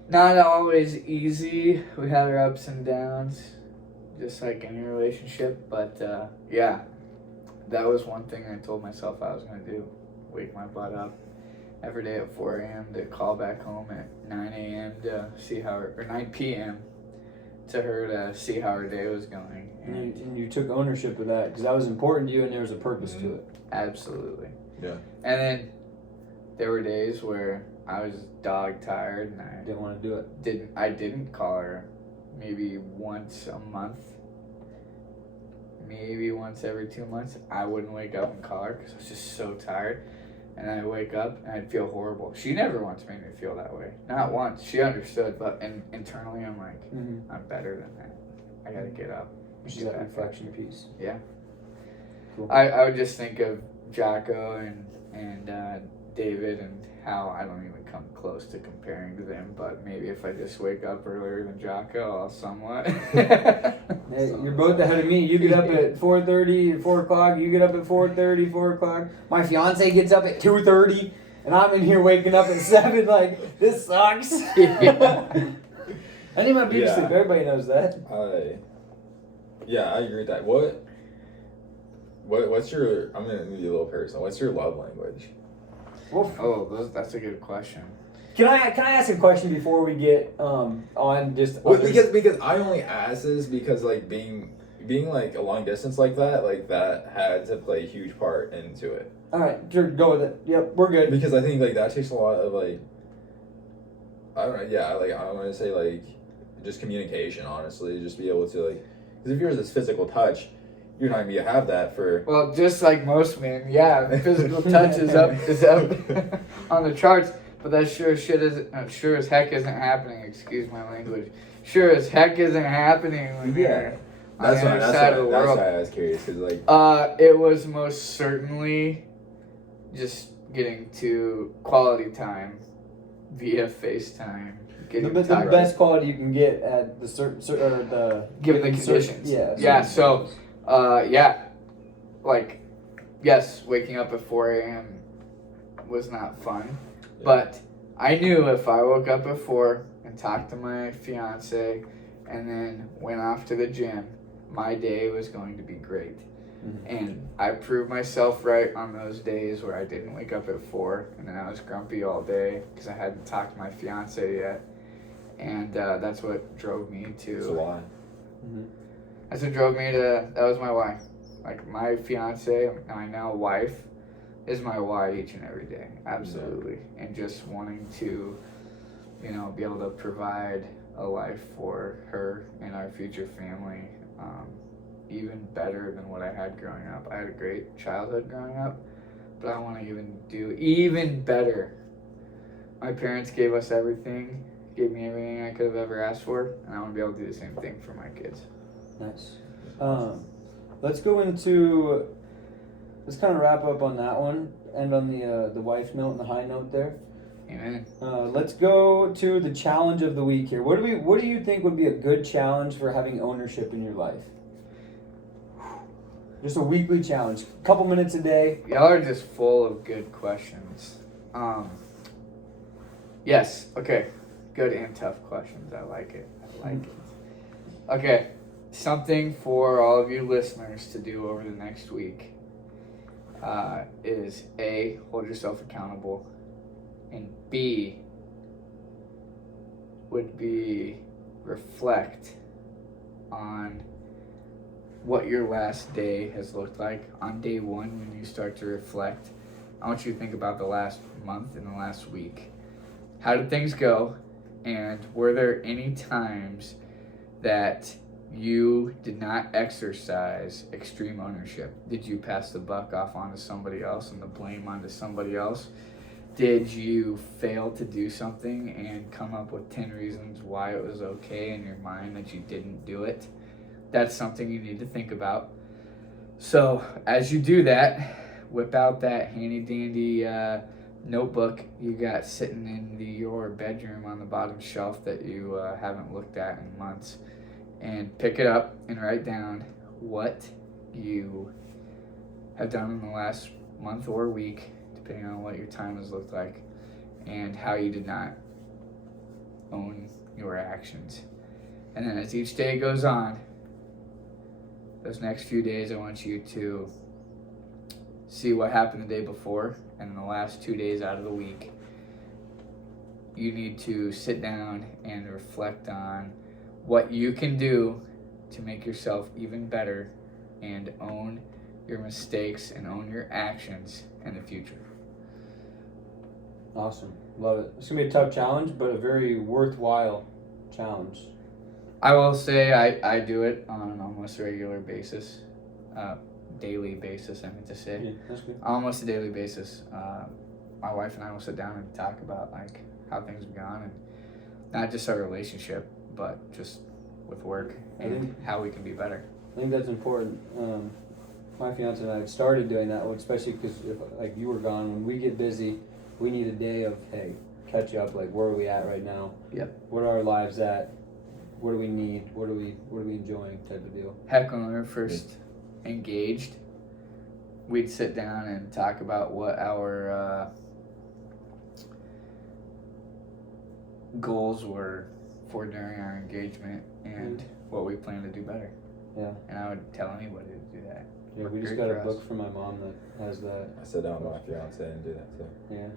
Not always easy. We had our ups and downs, just like any relationship. But yeah, that was one thing I told myself I was going to do. Wake my butt up every day at 4 a.m. to call back home at 9 a.m. to see or 9 p.m. to her to see how her day was going. And you took ownership of that because that was important to you and there was a purpose to it. Absolutely. Yeah. And then there were days where I was dog tired and I didn't want to do it. I didn't call her maybe once a month, maybe once every 2 months. I wouldn't wake up and call her because I was just so tired. And I'd wake up and I'd feel horrible. She never once made me feel that way. Not once. She understood, but internally I'm like, I'm better than that. I gotta get up. Which is that reflection piece. Yeah. Cool. I would just think of Jocko and David and how I don't even come close to comparing to them, but maybe if I just wake up earlier than Jocko, I'll somewhat. Hey, you're both ahead of me. You get up at 4:30, 4 o'clock. You get up at 4:30, 4 o'clock. My fiance gets up at 2:30, and I'm in here waking up at 7. Like, this sucks. I need my beauty sleep. Everybody knows that. I agree with that. What's your? I'm gonna be a little personal. What's your love language? Oh, that's a good question. Can I ask a question before we get on just? Because I only ask this because like being like a long distance like that had to play a huge part into it. All right, sure, go with it. Yep, we're good. Because I think like that takes a lot of like, I don't know. Yeah, like I want to say like just communication. Honestly, just be able to like, because if yours is physical touch, you're not gonna have that for. Well, just like most men, yeah, physical touch is up on the charts. But that sure as heck isn't happening. Excuse my language. Sure as heck isn't happening when you're on the other side of the world. That's why I was curious, because like. It was most certainly just getting to quality time via FaceTime. The best quality you can get at the given the conditions. Yeah. So, like, yes, waking up at 4 a.m. was not fun. But I knew if I woke up at 4 and talked to my fiance and then went off to the gym, my day was going to be great. Mm-hmm. And I proved myself right on those days where I didn't wake up at 4 and then I was grumpy all day because I hadn't talked to my fiance yet. And that's what drove me to. So why? That's what drove me to. That was my why. Like my fiance, my now wife, is my why each and every day. Absolutely. And just wanting to, be able to provide a life for her and our future family, even better than what I had growing up. I had a great childhood growing up, but I want to do even better. My parents gave us everything, gave me everything I could have ever asked for, and I want to be able to do the same thing for my kids. Nice. Let's kind of wrap up on that one, end on the wife note and the high note there. Amen. Let's go to the challenge of the week here. What do you think would be a good challenge for having ownership in your life? Just a weekly challenge, a couple minutes a day. Y'all are just full of good questions. Yes, okay. Good and tough questions. I like it. Okay, something for all of you listeners to do over the next week is A, hold yourself accountable, and B would be reflect on what your last day has looked like. On day one, when you start to reflect, I want you to think about the last month and the last week. How did things go? And were there any times that you did not exercise extreme ownership? Did you pass the buck off onto somebody else and the blame onto somebody else? Did you fail to do something and come up with 10 reasons why it was okay in your mind that you didn't do it? That's something you need to think about. So as you do that, whip out that handy dandy notebook you got sitting in your bedroom on the bottom shelf that you haven't looked at in months, and pick it up and write down what you have done in the last month or week, depending on what your time has looked like, and how you did not own your actions. And then as each day goes on, those next few days, I want you to see what happened the day before, and in the last 2 days out of the week, you need to sit down and reflect on what you can do to make yourself even better and own your mistakes and own your actions in the future. Awesome. Love it. It's going to be a tough challenge, but a very worthwhile challenge. I will say I do it on an almost regular basis, daily basis, I meant to say. Yeah, that's good. Almost a daily basis. My wife and I will sit down and talk about how things have gone, and not just our relationship, but just with work and how we can be better. I think that's important. My fiance and I have started doing that, especially because if you were gone, when we get busy, we need a day of, hey, catch up, where are we at right now? Yep. What are our lives at? What do we need? What are we enjoying type of deal? Heck, when we were first engaged, we'd sit down and talk about what our goals were for during our engagement and what we plan to do better. Yeah. And I would tell anybody to do that. Yeah, we just got a book from my mom that has that. I sit down with my fiance and do that too. Yeah.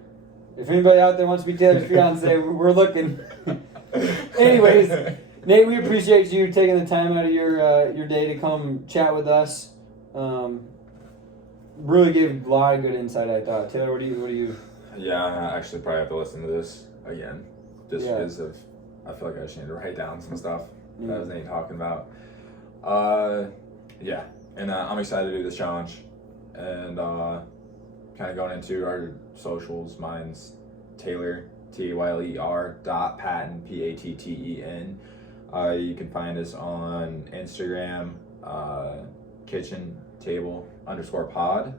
If anybody out there wants to be Taylor's fiance, we're looking. Anyways, Nate, we appreciate you taking the time out of your day to come chat with us. Really gave a lot of good insight, I thought. Taylor, what do you? Yeah, I actually probably have to listen to this again, just because I feel like I just need to write down some stuff that was Nate talking about. Yeah, and I'm excited to do this challenge, and kind of going into our socials. Mine's Taylor, Tayler Patton, Patten. You can find us on Instagram, kitchen table _pod.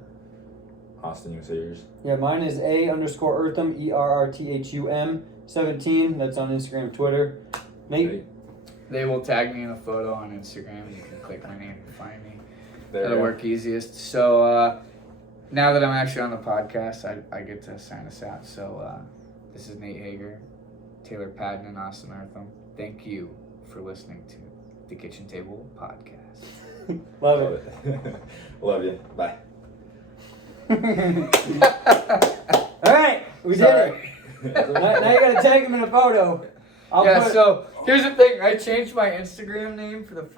Austin, you can say yours. Yeah, mine is A_Eartham, ERRTHUM 17. That's on Instagram and Twitter. Nate? They will tag me in a photo on Instagram, and you can click my name to find me. That'll work easiest. So now that I'm actually on the podcast, I get to sign us out. So this is Nate Hager, Taylor Patton, and Austin Eartham. Thank you for listening to the Kitchen Table Podcast. Love it. Love you. Bye. All right, we did it. Now you gotta tag him in a photo. I'll Yeah, put- so here's the thing. I changed my Instagram name for the first